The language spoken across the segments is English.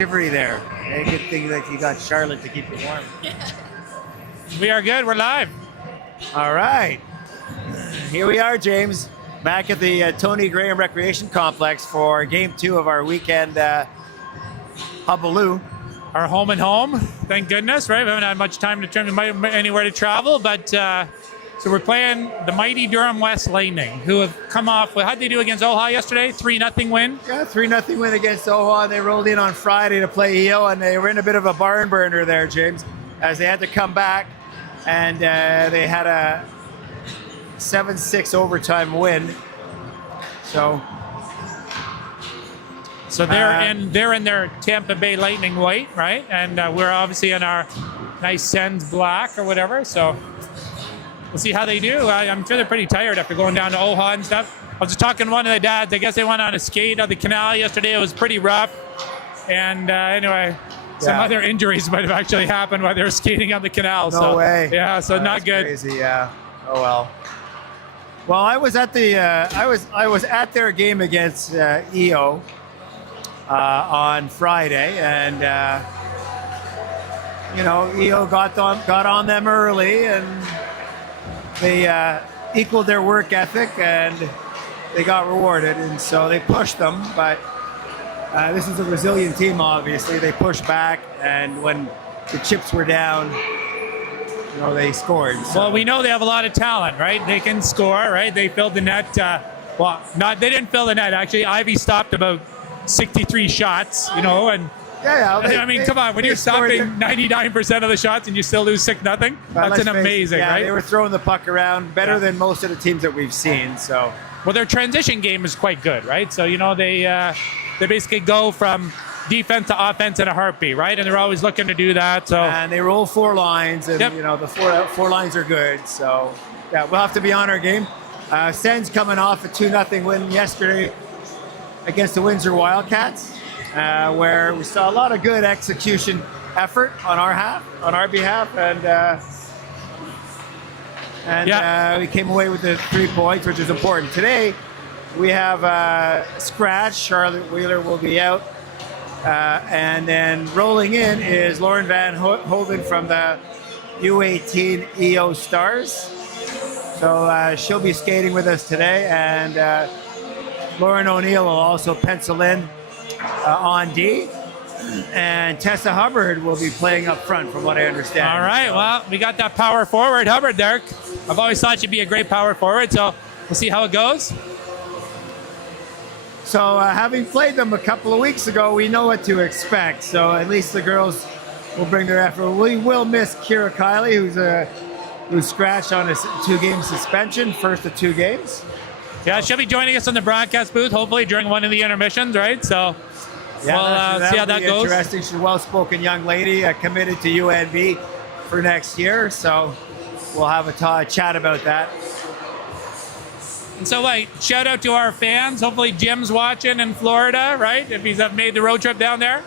shivery there. A good thing that you got Charlotte to keep you warm. We are good. We're live. All right. Here we are, James, back at the Tony Graham Recreation Complex for Game 2 of our weekend Hubaloo. Our home and home. Thank goodness, right? We haven't had much time to anywhere to travel, but so we're playing the mighty Durham West Lightning, who have come off. How did they do against OWHA yesterday? 3-0 win. Yeah, 3-0 win against OWHA. They rolled in on Friday to play EO, and they were in a bit of a barn burner there, James, as they had to come back, and they had a 7-6 overtime win. So they're in their Tampa Bay Lightning white, right? And we're obviously in our nice Sens black or whatever. So we'll see how they do. I'm sure they're pretty tired after going down to OWHA and stuff. I was just talking to one of the dads. I guess they went on a skate on the canal yesterday. It was pretty rough. And anyway, some other injuries might have actually happened while they were skating on the canal. No way. Yeah, so not good. Crazy, yeah. Oh well. Well, I was at the I was at their game against EO on Friday, and EO got on them early, and they equaled their work ethic, and they got rewarded, and so they pushed them. But this is a resilient team, obviously. They pushed back, and when the chips were down, they scored. So. Well, we know they have a lot of talent, right? They can score, right? They filled the net. They didn't fill the net, actually. Ivy stopped about 63 shots, and come on, when you're stopping 99% of the shots and you still lose 6-0, that's an amazing, right? They were throwing the puck around better than most of the teams that we've seen. So, well, their transition game is quite good, right? So they basically go from defense to offense in a heartbeat, right? And they're always looking to do that. So, and they roll 4 lines, and the four lines are good. So yeah, we'll have to be on our game. Sens coming off a 2-0 win yesterday against the Windsor Wildcats, where we saw a lot of good execution effort on our behalf, and we came away with the 3 points, which is important. Today, we have Scratch. Charlotte Wheeler will be out, and then rolling in is Lauren Van Hoven from the U18 EO Stars. So she'll be skating with us today, and Lauren O'Neill will also pencil in on D, and Tessa Hubbard will be playing up front, from what I understand. All right, well, we got that power forward, Hubbard there. I've always thought she'd be a great power forward, so we'll see how it goes. So having played them a couple of weeks ago, we know what to expect. So at least the girls will bring their effort. We will miss Kira Kiley, who's scratched on a 2-game suspension, first of 2 games. Yeah, she'll be joining us in the broadcast booth, hopefully during one of the intermissions, right? So we'll see how that goes. Interesting. She's a well-spoken young lady, committed to UNB for next year. So we'll have a chat about that. And so, shout out to our fans. Hopefully Jim's watching in Florida, right? If he's made the road trip down there.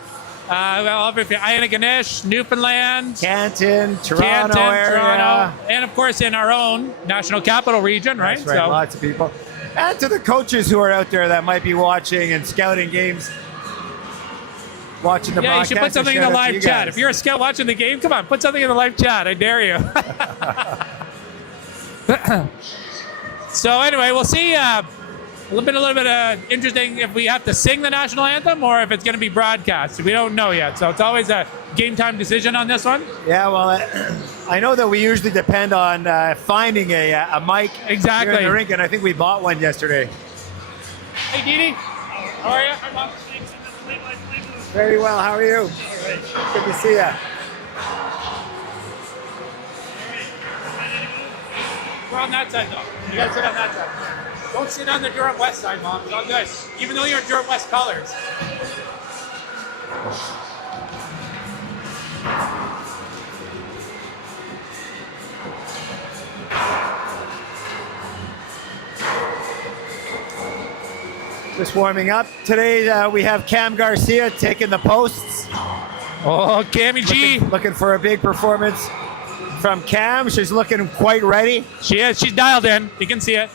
Antigonish, Newfoundland, Canton, Toronto area. And of course in our own National Capital Region, right? That's right, so, lots of people. And to the coaches who are out there that might be watching and scouting games, watching the broadcast. You should put something in the live chat. If you're a scout watching the game, come on, put something in the live chat. I dare you. So anyway, we'll see. A little bit interesting if we have to sing the national anthem or if it's going to be broadcast. We don't know yet, so it's always a game time decision on this one. Yeah, well, I know that we usually depend on finding a mic exactly here in the rink, and I think we bought one yesterday. Hey, Dee Dee, how are you? Hi, Mom. Very well. How are you? All right. Good to see you. We're on that side, though. You gotta sit on that side. Don't sit on the Durham West side, Mom. It's all good. Even though you're in Durham West colors. Just warming up. Today we have Cam Garcia taking the posts. Oh, Cammy G. Looking for a big performance from Cam. She's looking quite ready. She is. She's dialed in. You can see it.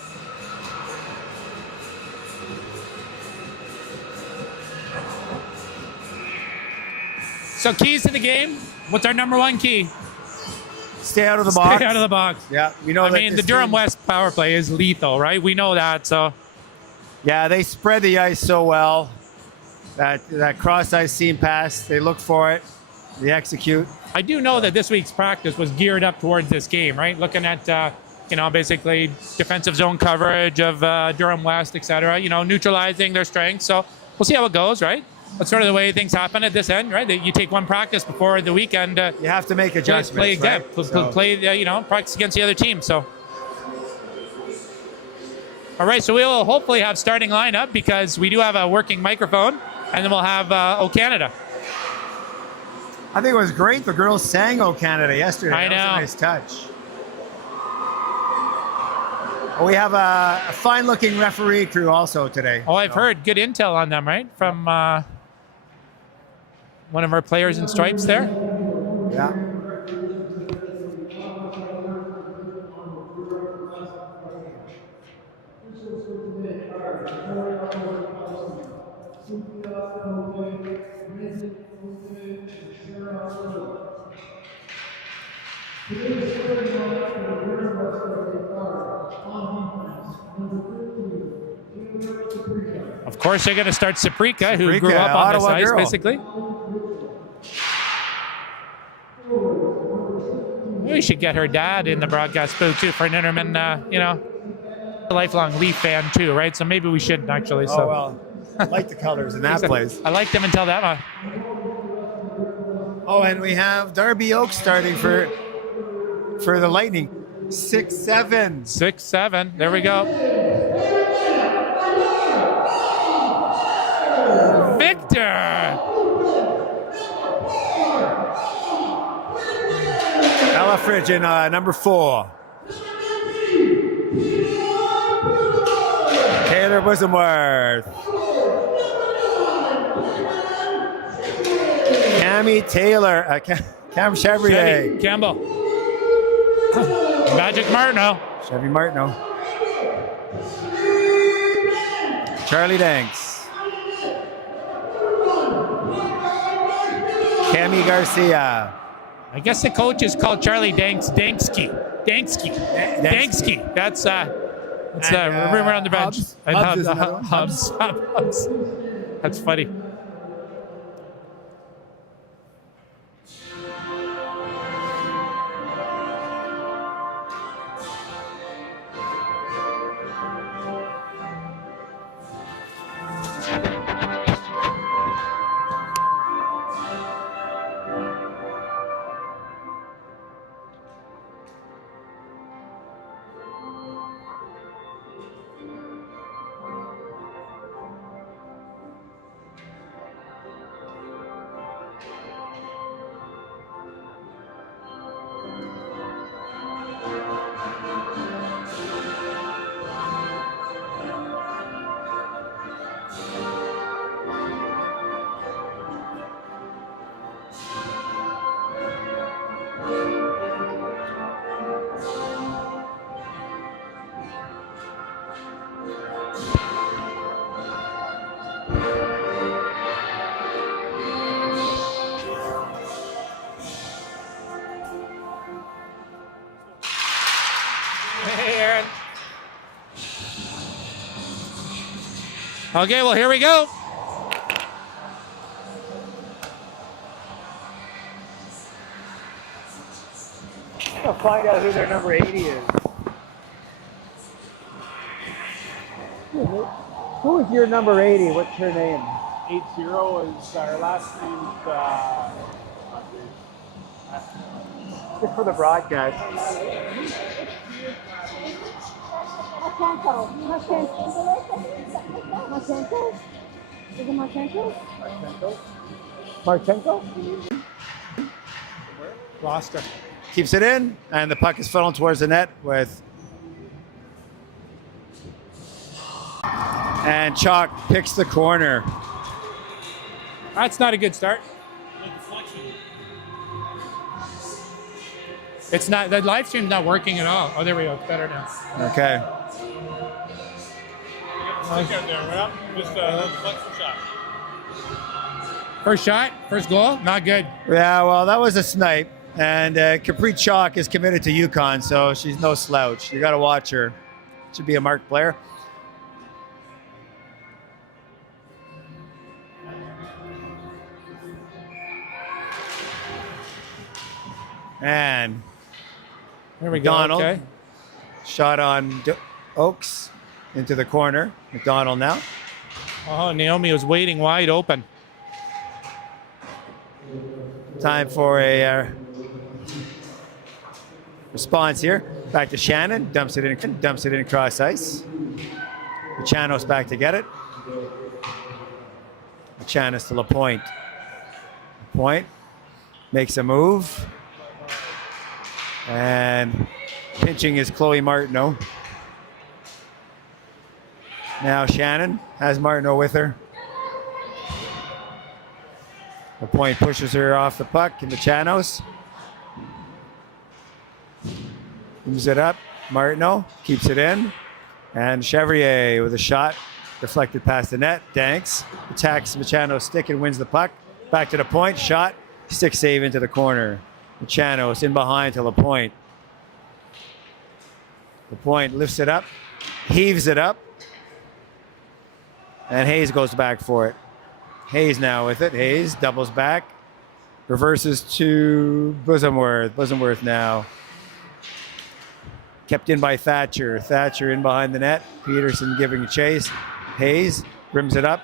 So keys to the game. What's our number one key? Stay out of the box. Stay out of the box. Yeah, we know. I mean, the Durham West power play is lethal, right? We know that. So. Yeah, they spread the ice so well. That cross ice seam pass, they look for it, they execute. I do know that this week's practice was geared up towards this game, right? Looking at, basically defensive zone coverage of Durham West, et cetera, neutralizing their strengths. So we'll see how it goes, right? That's sort of the way things happen at this end, right? You take one practice before the weekend. You have to make adjustments, play again, right? play, practice against the other team, so. All right, so we'll hopefully have starting lineup because we do have a working microphone, and then we'll have O Canada. I think it was great. The girls sang O Canada yesterday. I know. That was a nice touch. We have a fine-looking referee crew also today. Oh, I've heard good intel on them, right? From one of our players in stripes there. Yeah. Of course, they're going to start Saprika, who grew up on this ice, basically. We should get her dad in the broadcast booth, too, for an Innerman, a lifelong Leaf fan, too, right? So maybe we shouldn't, actually. So. Oh, well, I like the colors in that place. I liked them until that one. Oh, and we have Darby Oaks starting for the Lightning. 6-7. 6-7. There we go. Victor! Ella Fridge in number 4. Taylor Bosomworth. Cammy Taylor. Cam Chevrier. Campbell. Magic Martineau. Chevy Martineau. Charlie Danks. Cammy Garcia. I guess the coach is called Charlie Danksky. Danksky. That's room around the bench. Hubs. Hubs. That's funny. Okay, well, here we go. I'll find out who their number 80 is. Who is your number 80? What's her name? 80 is our last name. Just for the broadcast. Marchenko? Lost her. Keeps it in, and the puck is funneled towards the net with. And Chalk picks the corner. That's not a good start. It's not, the live stream's not working at all. Oh, there we go. It's better now. Okay. Just flex the shot. First shot, first goal, not good. Yeah, well, that was a snipe. And Capri Chalk is committed to UConn, so she's no slouch. You got to watch her. Should be a marked player. And there we go. McDonald Okay. shot on Oaks into the corner. McDonald now. Oh, Naomi was waiting wide open. Time for a response here. Back to Shannon. Dumps it in across ice. Machanos back to get it. Machanos to LaPointe. LaPointe makes a move. And pinching is Chloe Martineau. Now Shannon has Martineau with her. LaPointe pushes her off the puck in the Chanos. Moves it up. Martineau keeps it in. And Chevrier with a shot deflected past the net. Danks attacks Machanos' stick and wins the puck. Back to the point. Shot. Stick save into the corner. Machanos in behind to LaPointe. LaPointe lifts it up. Heaves it up. And Hayes goes back for it. Hayes now with it. Hayes doubles back. Reverses to Bosomworth. Bosomworth now. Kept in by Thatcher. Thatcher in behind the net. Peterson giving chase. Hayes rims it up.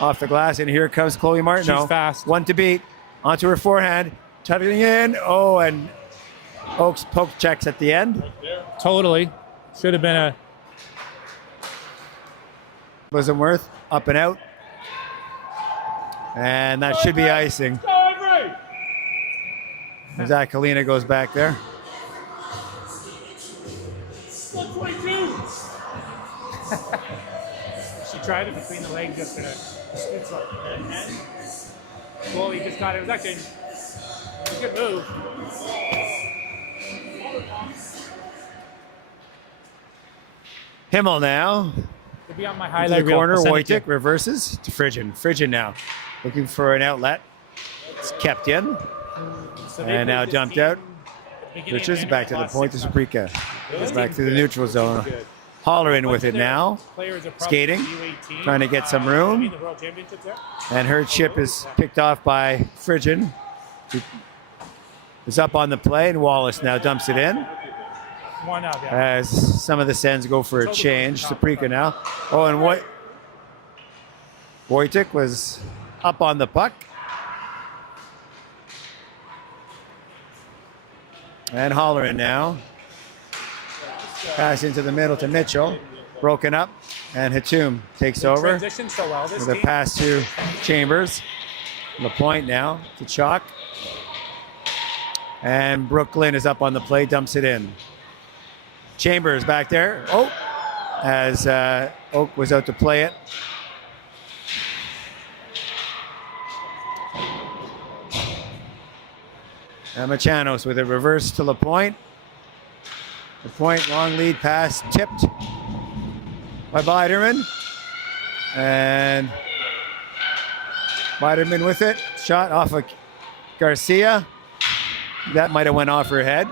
Off the glass. And here comes Chloe Martineau. She's fast. One to beat. Onto her forehand. Tucking in. Oh, and Oaks poke checks at the end. Totally. Should have been a... Bosomworth up and out. And that should be icing. Zach Kalina goes back there. She tried it between the legs just in a spits up. Well, he just got it. It was actually a good move. Himmel now. It'll be on my Into highlight the reel. corner. I'll send it to you. Wojcik reverses to Frigin. Frigin now looking for an outlet. It's kept in. So they And now moved this dumped team out. at the beginning of Riches the back to the last point to 6 months. Saprika. Goes back through the neutral zone. Hollering with it now. Players are probably Skating. U18. Trying to get some room. The World Championships there. And her chip is picked off by Frigin. Who is up on the play, and Wallace now dumps it in. 1-0, yeah. As some of the Sens go for a change. Saprika now. Oh, and what? Wojcik was up on the puck. And Holleran now. Pass into the middle to Mitchell. Broken up. And Hatum takes over Transition so well this with a team. pass to Chambers. LaPointe now to Chalk. And Brooklyn is up on the play, dumps it in. Chambers back there. Oh, as Oak was out to play it. And Machanos with a reverse to LaPointe. LaPointe, long lead pass, tipped by Biderman. And Biderman with it. Shot off of Garcia. That might have went off her head.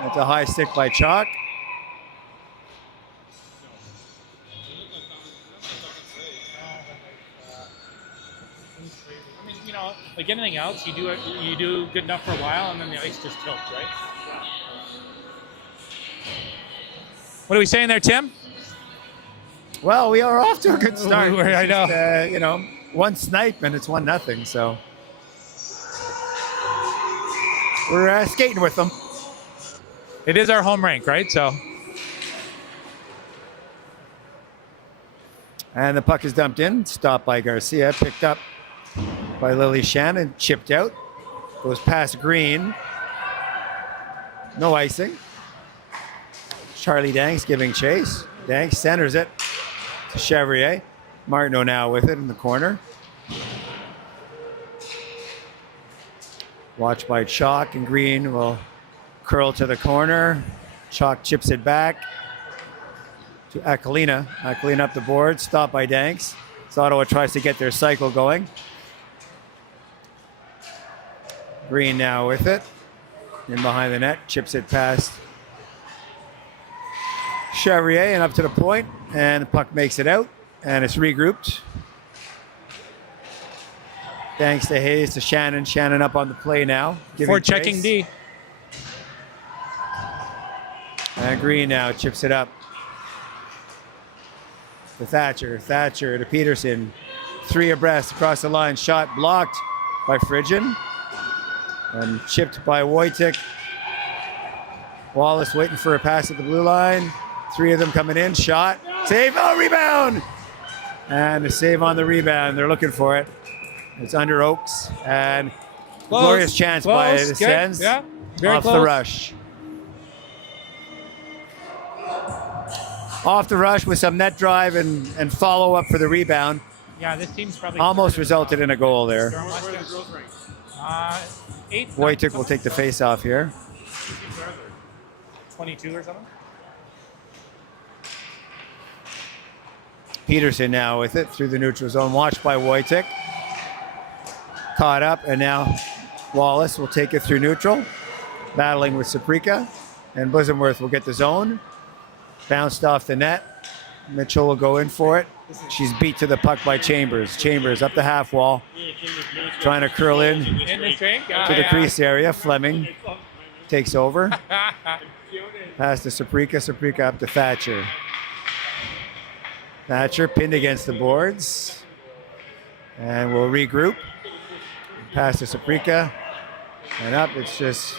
That's a high stick by Chalk. I mean, you know, like anything else, you do good enough for a while, and then the ice just tilts, right? What are we saying there, Tim? Well, we are off to a good start. I know. Just, you know, one snipe and it's 1-0. So we're skating with them. It is our home rink, right? So. And the puck is dumped in, stopped by Garcia, picked up by Lily Shannon, chipped out, goes past Green. No icing. Charlie Danks giving chase. Danks centers it to Chevrier. Martineau now with it in the corner. Watched by Chalk, and Green will curl to the corner. Chalk chips it back to Aquilina. Aquilina up the board, stopped by Danks. So Ottawa tries to get their cycle going. Green now with it. In behind the net, chips it past Chevrier and up to the point, and the puck makes it out, and it's regrouped. Thanks to Hayes, to Shannon. Shannon up on the play now. For checking D. And Green now chips it up. To Thatcher. Thatcher to Peterson. 3 abreast across the line. Shot blocked by Frigian. And chipped by Wojcik. Wallace waiting for a pass at the blue line. 3 of them coming in. Shot. Save. Oh, rebound! And a save on the rebound. They're looking for it. It's under Oakes. And glorious chance by the Sens. Yeah, very off close. the rush. Off the rush with some net drive and follow up for the rebound. Yeah, this team's probably Almost resulted in a goal there. Durham West Jr. 8. Wojcik will take the face off here. 22 or something. Peterson now with it through the neutral zone. Watched by Wojcik. Caught up, and now Wallace will take it through neutral. Battling with Saprika. And Bosomworth will get the zone. Bounced off the net. Mitchell will go in for it. She's beat to the puck by Chambers. Chambers up the half wall. Trying to curl in to the crease area. Fleming takes over. Pass to Saprika. Saprika up to Thatcher. Thatcher pinned against the boards. And we'll regroup. Pass to Saprika. And up. It's just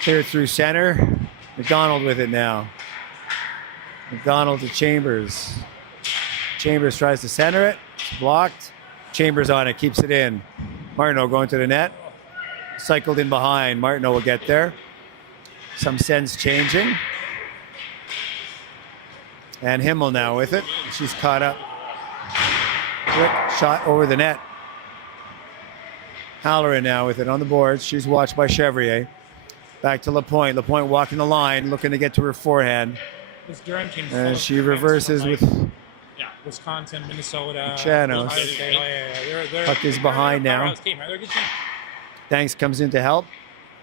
cleared through center. McDonald with it now. McDonald to Chambers. Chambers tries to center it. It's blocked. Chambers on it. Keeps it in. Martineau going to the net. Cycled in behind. Martineau will get there. Some Sens changing. And Himmel now with it. She's caught up. Quick shot over the net. Halloran now with it on the boards. She's watched by Chevrier. Back to LaPointe. LaPointe walking the line, looking to get to her forehand. This Durham team And she reverses with Wisconsin, Minnesota. Chanos. Puck is behind now. Team, right? They're a good team. Thanks comes in to help.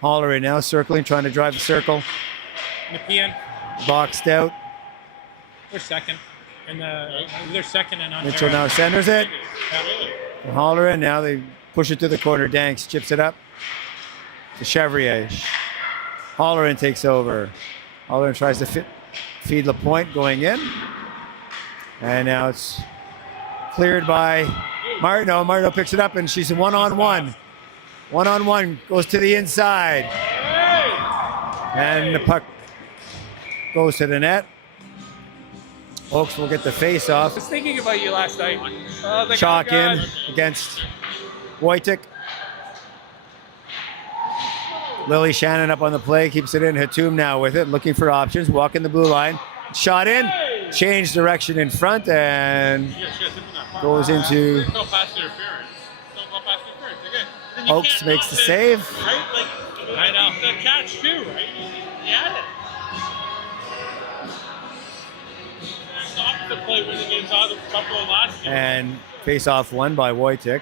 Halloran now circling, trying to drive the circle. McKeon, Boxed out. they're second. They're second in Ontario. Mitchell now centers it. Yeah. Halloran now they push it to the corner. Danks chips it up to Chevrier. Halloran takes over. Halloran tries to feed LaPointe going in. And now it's cleared by Martineau. Martineau picks it up and she's one-on-one. One-on-one goes to the inside. And the puck goes to the net. Oakes will get the face off. I was thinking about you last night. Chalk in against Wojcik. Lily Shannon up on the play, keeps it in. Hatum now with it, looking for options, walking the blue line. Shot in, change direction in front, and goes into Oakes makes the save. I know. The catch too, right? He had it. Stop the play when he gets out of a couple of last year. And face off won by Wojcik.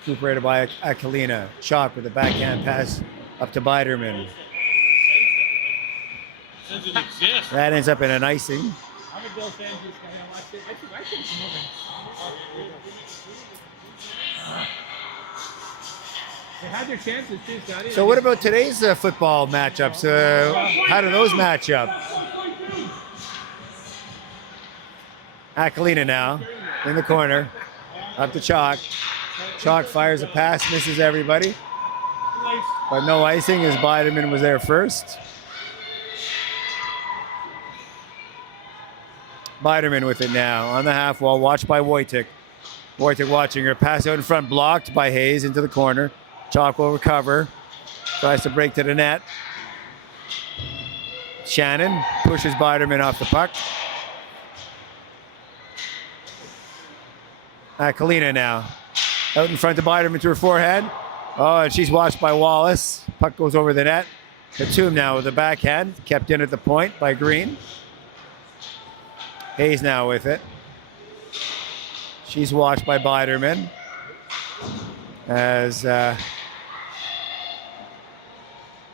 Recuperated by Akalina. Chalk with a backhand pass up to Biderman. Doesn't exist. That ends up in an icing. I'm a Bill fan. I should come over. They had their chances too, Scotty. So what about today's football matchups? How do those match up? Akalina now in the corner. Up to Chalk. Chalk fires a pass, misses everybody. But no icing as Biderman was there first. Biderman with it now on the half wall, watched by Wojcik. Wojcik watching her, pass out in front, blocked by Hayes into the corner. Chalk will recover, tries to break to the net. Shannon pushes Biderman off the puck. Kalina now, out in front of Biderman to her forehand. Oh, and she's watched by Wallace. Puck goes over the net. Hatum now with the backhand, kept in at the point by Green. Hayes now with it. She's watched by Biderman. as the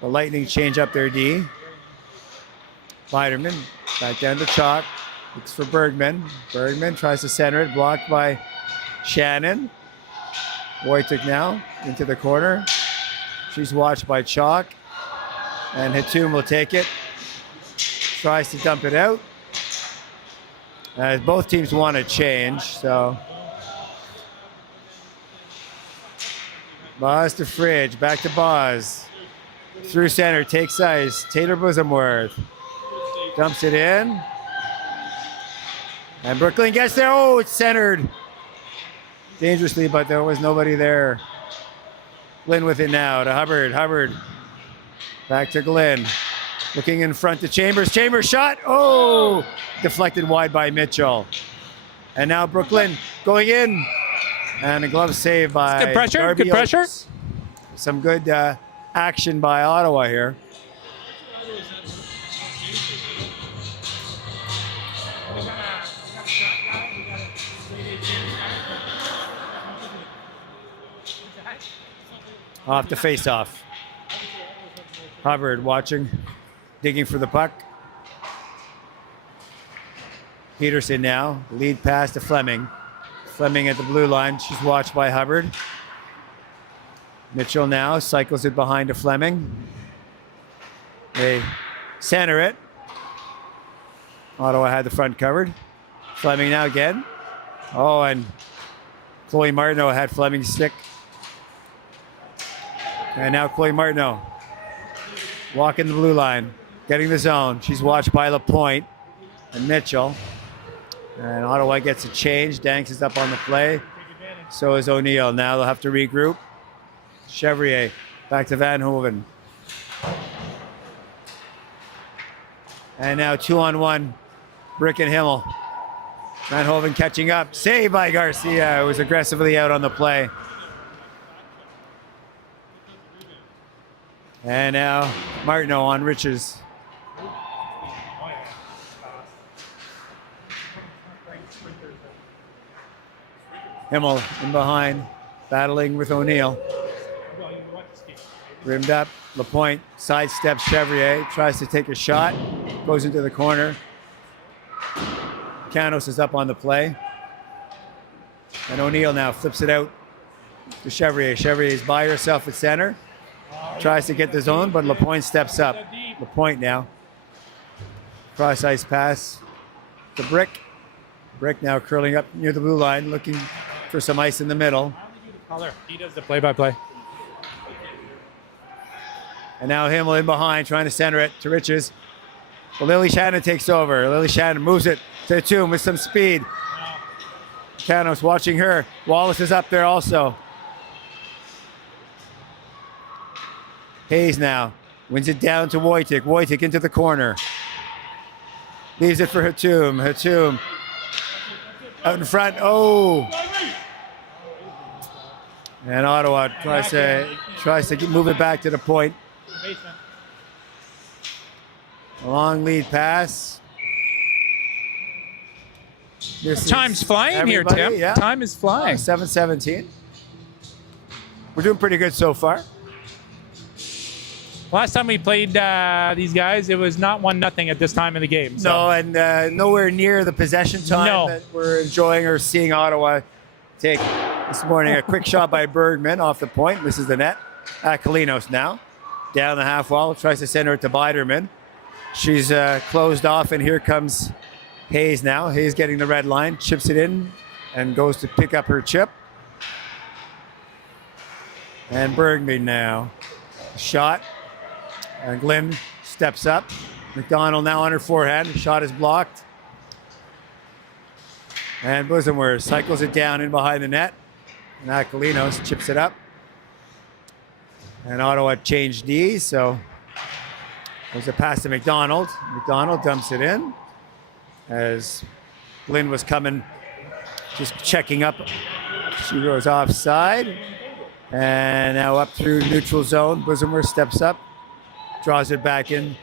Lightning change up their D. Biderman back down to Chalk. Looks for Bergman. Bergman tries to center it, blocked by Shannon. Wojtek now into the corner. She's watched by Chalk. And Hatum will take it. Tries to dump it out. As both teams want to change, so. Boz to Fridge, back to Boz. Through center, takes ice. Taylor Bosomworth. Dumps it in. And Brooklyn gets there. Oh, it's centered. Dangerously, but there was nobody there. Glenn with it now to Hubbard. Hubbard. Back to Glenn. Looking in front to Chambers. Chambers shot. Oh! Deflected wide by Mitchell. And now Brooklyn going in. And a glove save by good pressure. Darby Good pressure. Oates. Some good action by Ottawa here. Off the face-off. Hubbard watching, digging for the puck. Peterson now, lead pass to Fleming. Fleming at the blue line, she's watched by Hubbard. Mitchell now cycles it behind to Fleming. They center it. Ottawa had the front covered. Fleming now again. Oh, and Chloe Martineau had Fleming's stick. And now Chloe Martineau walking the blue line, getting the zone. She's watched by LaPointe and Mitchell. And Ottawa gets a change. Danks is up on the play. So is O'Neill. Now they'll have to regroup. Chevrier back to Van Hoven. And now 2-on-1, Brick and Himmel. Van Hoven catching up. Saved by Garcia, who was aggressively out on the play. And now Martineau on Riches. Himmel in behind, battling with O'Neill. Rimmed up, LaPointe sidesteps Chevrier, tries to take a shot, goes into the corner. Canos is up on the play. And O'Neill now flips it out to Chevrier. Chevrier is by herself at center. Tries to get the zone, but LaPointe steps up. LaPointe now. Cross ice pass to Brick. Brick now curling up near the blue line, looking for some ice in the middle. He does the play-by-play. And now Himmel in behind, trying to center it to Riches. Well, Lily Shannon takes over. Lily Shannon moves it to Hatum with some speed. Canos watching her. Wallace is up there also. Hayes now wins it down to Wojtek. Wojtek into the corner. Leaves it for Hatum. Hatum out in front. Oh! And Ottawa tries to move it back to the point. A long lead pass. Time's flying here, Tim. Yeah. Time is flying. 7:17. We're doing pretty good so far. Last time we played these guys, it was not 1-0 at this time in the game. So. No, and nowhere near the possession time that we're enjoying or seeing Ottawa take this morning. A quick shot by Bergman off the point. Misses the net. Kalinos now. Down the half wall. Tries to send her to Biderman. She's closed off, and here comes Hayes now. Hayes getting the red line. Chips it in and goes to pick up her chip. And Bergman now. Shot. And Glenn steps up. McDonald now on her forehand. Shot is blocked. And Bosomworth cycles it down in behind the net. And Akalinos chips it up. And Ottawa changed D, so there's a pass to McDonald. McDonald dumps it in as Glenn was coming, just checking up. She goes offside. And now up through neutral zone. Bosomworth steps up. Draws it back in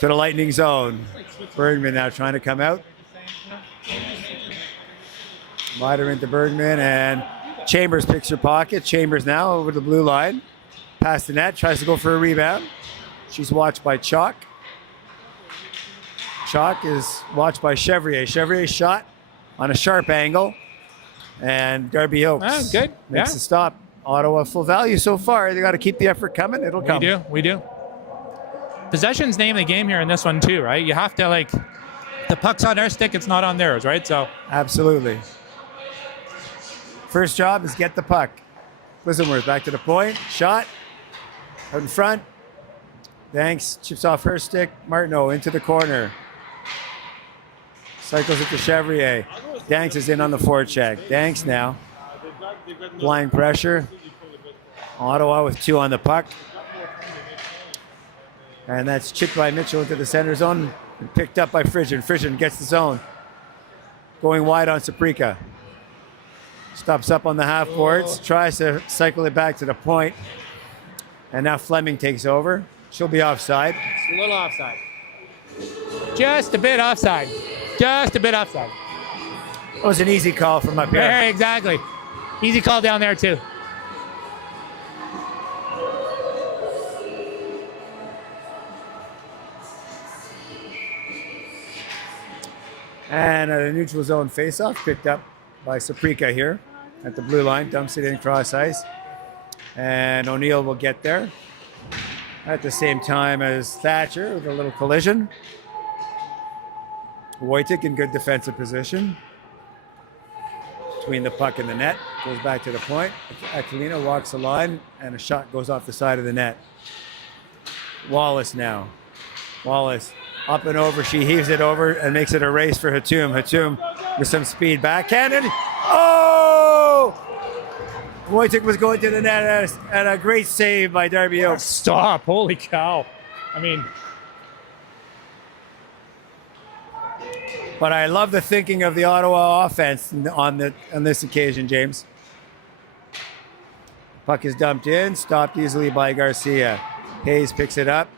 to the Lightning zone. Bergman now trying to come out. Mitre into Bergman, and Chambers picks her pocket. Chambers now over the blue line. Past the net, tries to go for a rebound. She's watched by Chalk. Chalk is watched by Chevrier. Chevrier shot on a sharp angle. And Darby Oaks good. makes a stop. Ottawa full value so far. They got to keep the effort coming. It'll come. We do. Possession's name of the game here in this one too, right? You have to like, the puck's on our stick, it's not on theirs, right? So absolutely. First job is get the puck. Wisdomworth back to the point. Shot. Out in front. Danks chips off her stick. Martineau into the corner. Cycles it to Chevrier. Danks is in on the forecheck. Danks now. Blind pressure. Ottawa with 2 on the puck. And that's chipped by Mitchell into the center zone and picked up by Frisian. Frisian gets the zone. Going wide on Saprika. Stops up on the half boards. Tries to cycle it back to the point. And now Fleming takes over. She'll be offside. It's a little offside. Just a bit offside. Just a bit offside. It was an easy call from up here. Yeah, exactly. Easy call down there too. And a neutral zone faceoff picked up by Saprika here at the blue line. Dumps it in cross ice. And O'Neill will get there at the same time as Thatcher with a little collision. Wojtek in good defensive position. Between the puck and the net. Goes back to the point. Aquilina walks the line and a shot goes off the side of the net. Wallace now. Wallace up and over. She heaves it over and makes it a race for Hatum. Hatum with some speed. Backhanded. Oh! Wojtek was going to the net and a great save by Darby Oaks. Stop. Holy cow. I mean, but I love the thinking of the Ottawa offense on this occasion, James. Puck is dumped in, stopped easily by Garcia. Hayes picks it up.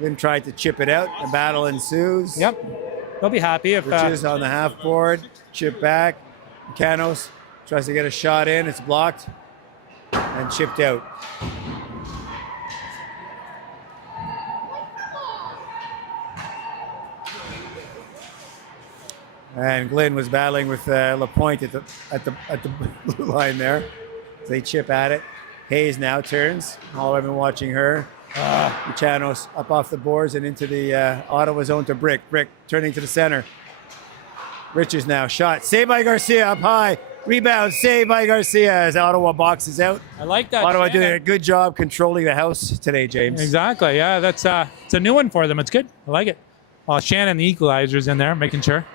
Lynn tried to chip it out. A battle ensues. Yep. They'll be happy if... Bridges on the half board. Chip back. Canos tries to get a shot in. It's blocked. And chipped out. And Glenn was battling with Lapointe at the blue line there. They chip at it. Hayes now turns. All I've been watching her. Chanos up off the boards and into the Ottawa zone to Brick. Brick turning to the center. Richards now. Shot. Saved by Garcia up high. Rebound. Saved by Garcia as Ottawa boxes out. I like that. Ottawa doing a good job controlling the house today, James. Exactly. Yeah, that's it's a new one for them. It's good. I like it. Shannon, the equalizer's in there, making sure.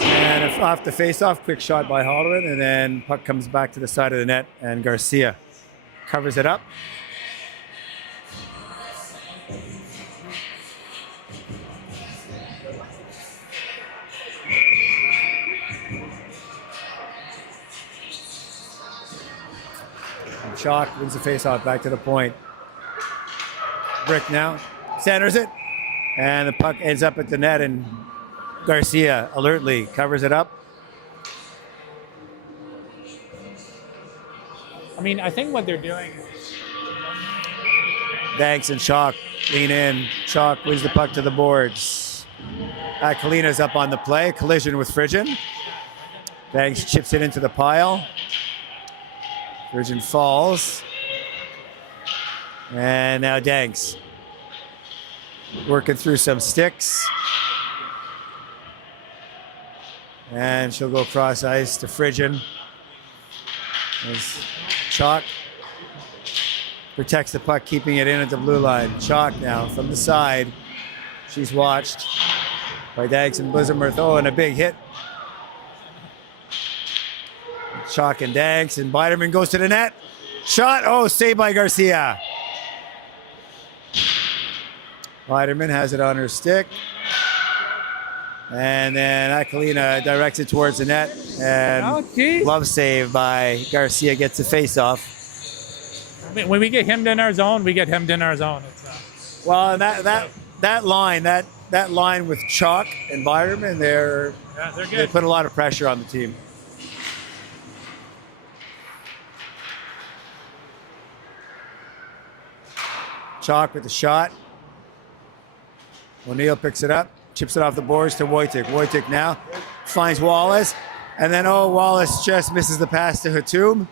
And off the face-off, quick shot by Halloran, and then puck comes back to the side of the net, and Garcia covers it up. And Chalk wins the face-off back to the point. Brick now centers it, and the puck ends up at the net, and Garcia alertly covers it up. I mean, I think what they're doing is... Danks and Chalk lean in. Chalk wins the puck to the boards. Kalina's up on the play. Collision with Frisian. Danks chips it into the pile. Frisian falls. And now Danks working through some sticks. And she'll go cross ice to Frisian. As Chalk protects the puck, keeping it in at the blue line. Chalk now from the side. She's watched by Danks and Wisdomworth. Oh, and a big hit. Chalk and Danks, and Biderman goes to the net. Shot. Oh, saved by Garcia. Biderman has it on her stick. And then Aquilina directs it towards the net. And glove save by Garcia gets the face-off. When we get hemmed in our zone, we get hemmed in our zone. It's, Well, and that line with chalk environment, they're they good. put a lot of pressure on the team. Chalk with the shot. O'Neill picks it up, chips it off the boards to Wojtek. Wojtek now finds Wallace, and then Wallace just misses the pass to Hatum.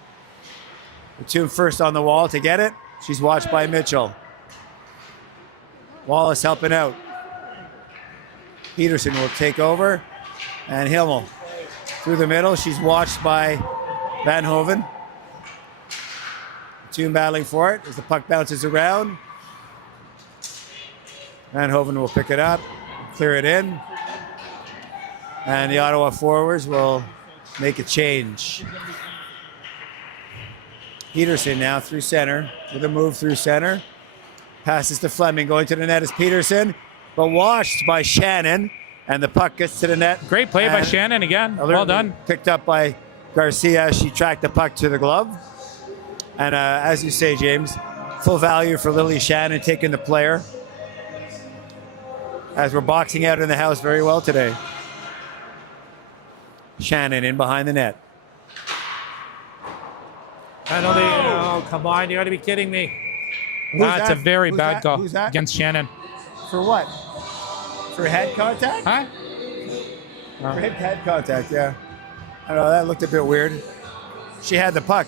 Hatum first on the wall to get it. She's watched by Mitchell. Wallace helping out. Peterson will take over, and Himmel through the middle. She's watched by Van Hoven. Hatum battling for it as the puck bounces around. Van Hoven will pick it up, clear it in, and the Ottawa forwards will make a change. Peterson now through center with a move through center. Passes to Fleming, going to the net is Peterson, but washed by Shannon, and the puck gets to the net. Great play by Shannon again. Well done. Picked up by Garcia. She tracked the puck to the glove. And as you say, James, full value for Lily Shannon taking the player, as we're boxing out in the house very well today. Shannon in behind the net. Penalty. Oh, come on. You got to be kidding me. That's a very bad call against Shannon. For what? For head contact? Huh? For head contact, yeah. I don't know, that looked a bit weird. She had the puck.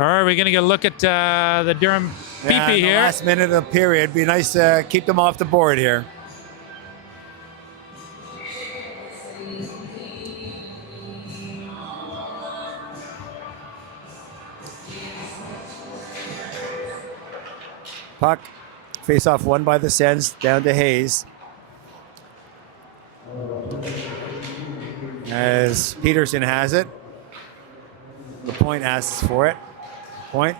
All right, we're going to get a look at the Durham PP here. Last minute of the period. Be nice to keep them off the board here. Puck. Face-off won by the Sens. Down to Hayes. As Peterson has it. The point asks for it. Point.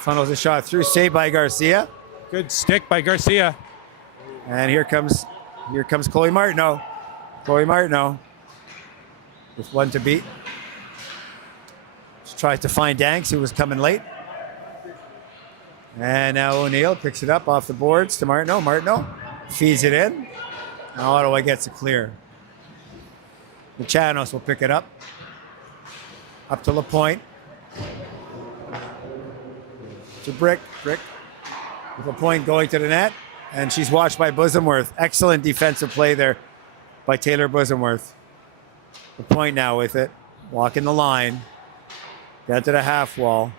Funnels a shot through. Saved by Garcia. Good stick by Garcia. And here comes Chloe Martineau. Chloe Martineau with one to beat. She tries to find Danks, who was coming late. And now O'Neill picks it up off the boards to Martineau. Martineau feeds it in. And Ottawa gets it clear. Lucianos will pick it up. Up to LaPointe. To Brick. Brick with LaPointe going to the net. And she's watched by Bosomworth. Excellent defensive play there by Taylor Bosomworth. LaPointe now with it. Walking the line. Down to the half wall.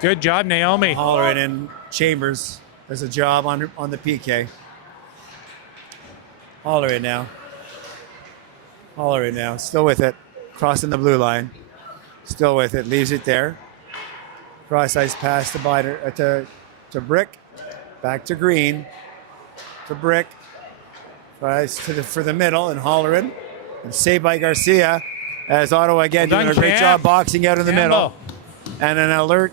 Good job, Naomi. Hollering in. Chambers does a job on the PK. Hollering now. Hollering now. Still with it. Crossing the blue line. Still with it. Leaves it there. Cross-ice pass to Brick. Back to Green. To Brick. Tries for the middle and Hollerin. And saved by Garcia. As Ottawa again doing a great job boxing out in the middle. And an alert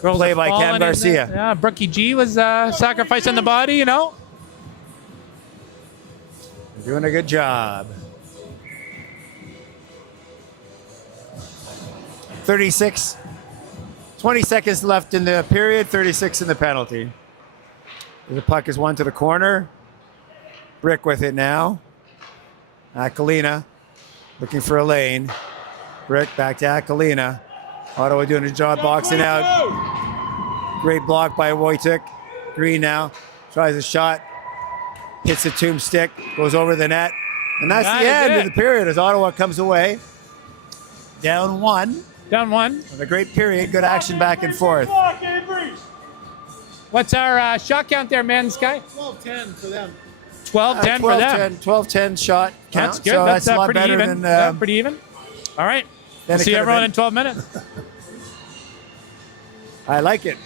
play by Cam Garcia. Yeah, Brookie G was sacrificing the body, you know. Doing a good job. 36. 20 seconds left in the period, 36 in the penalty. The puck is one to the corner. Brick with it now. Aquilina looking for a lane. Brick back to Aquilina. Ottawa doing a job boxing out. Great block by Wojtek. Green now tries a shot. Hits the tombstick. Goes over the net. And that's the end of the period as Ottawa comes away. Down one. Down one. With a great period. Good action back and forth. What's our shot count there, man, Sky? 12-10 for them. 12-10 for them. 12-10 shot count. That's good. So that's a lot pretty better even. than Pretty even. All right. Then See everyone in 12 minutes. I like it.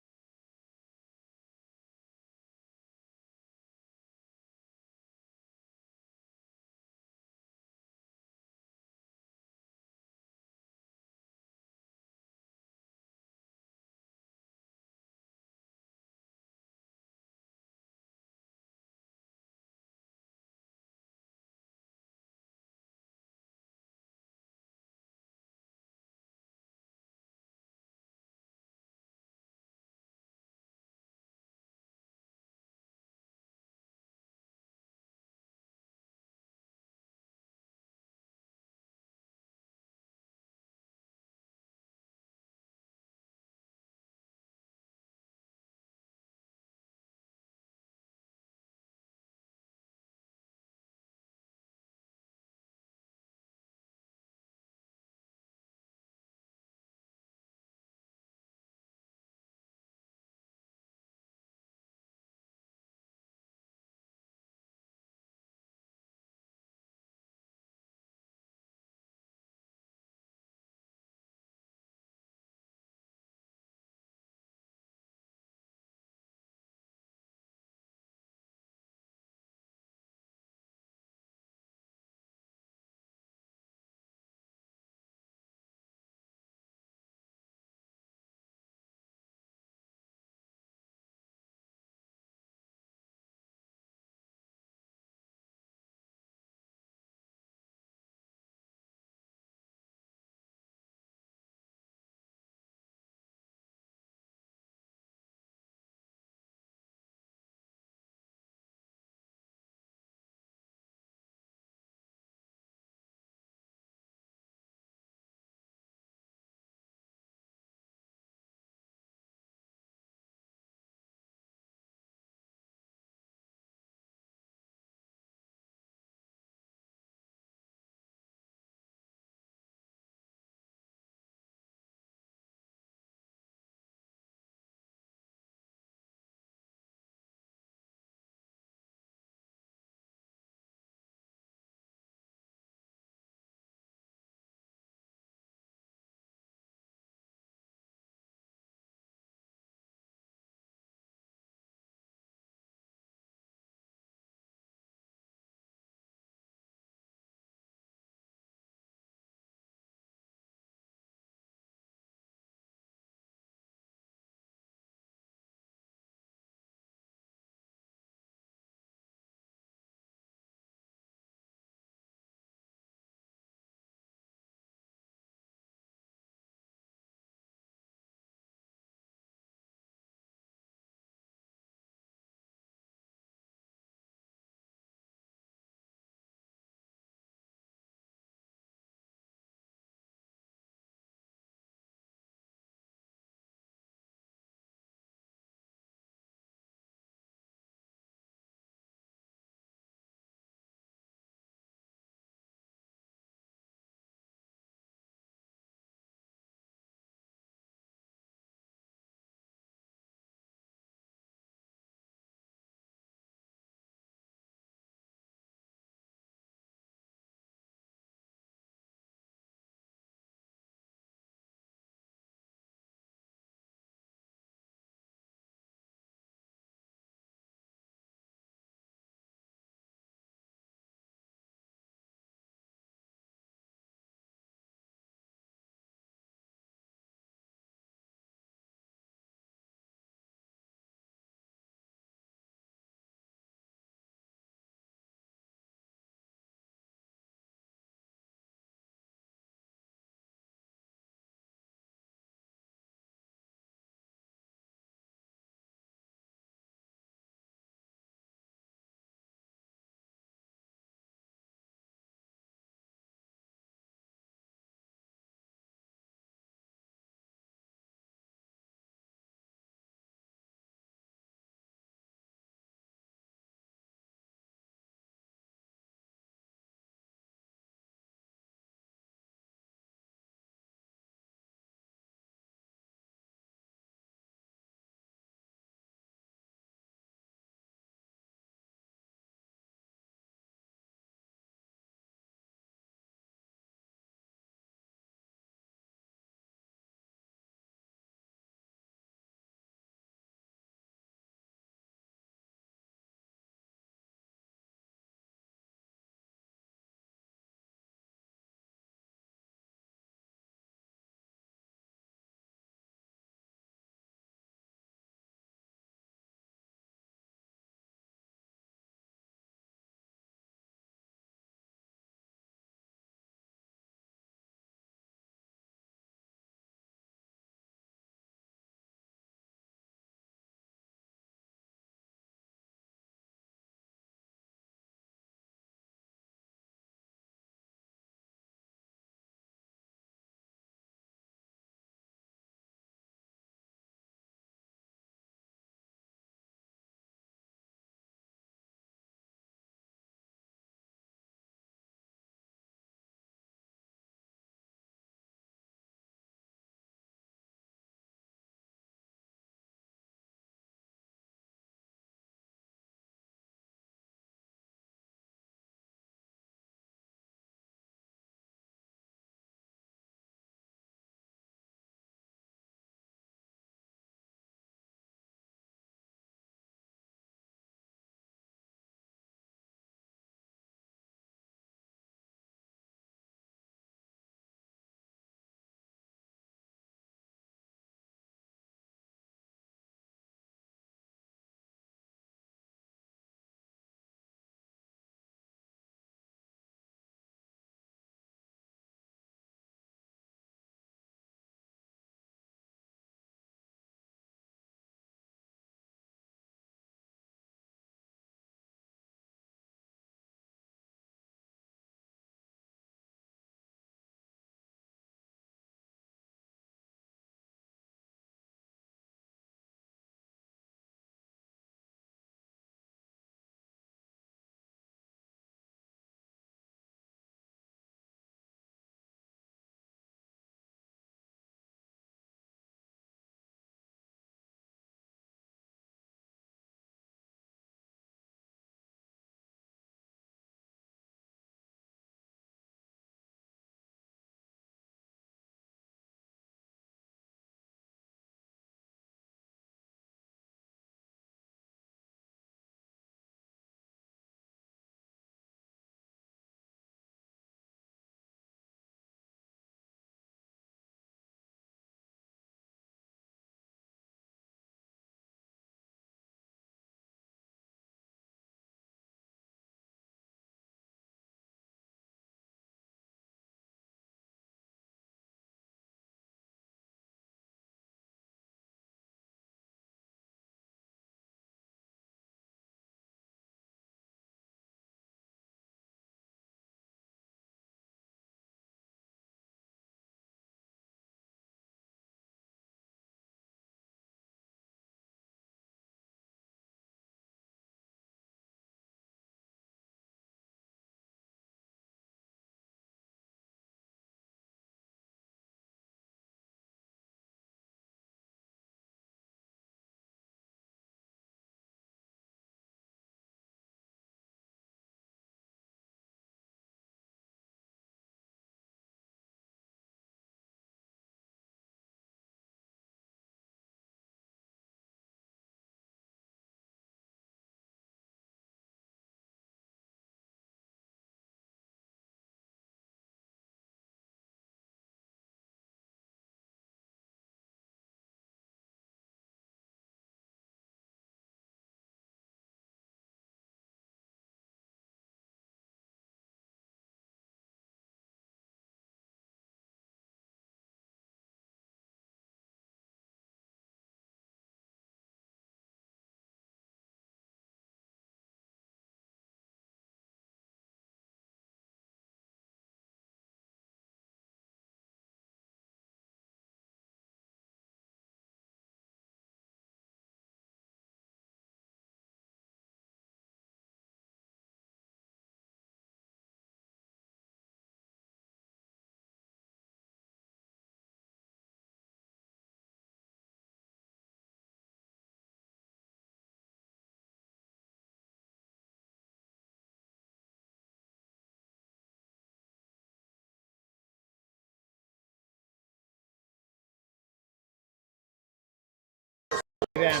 Then.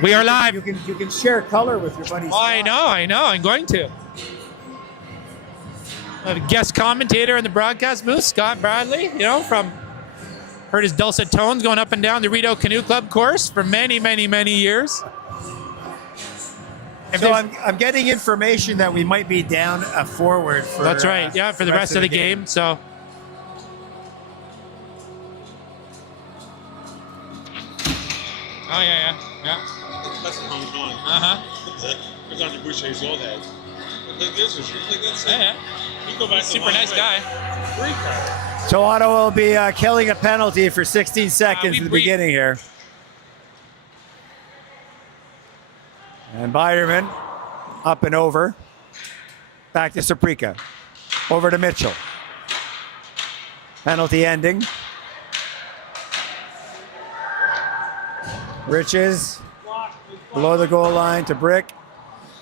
We are live. You can share color with your buddies. Oh, I know. I'm going to. A guest commentator in the broadcast booth, Scott Bradley, heard his dulcet tones going up and down the Rideau Canoe Club course for many, many, many years. So I'm getting information that we might be down a forward for. That's right. Yeah, for the rest of the game. So. Oh yeah. That's the home going. It's on the Boucher's old head. Like this is like that's Yeah. You go back. Super nice guy. Great guy. So Ottawa will be killing a penalty for 16 seconds in the beginning here. And Biderman up and over. Back to Saprika. Over to Mitchell. Penalty ending. Riches below the goal line to Brick.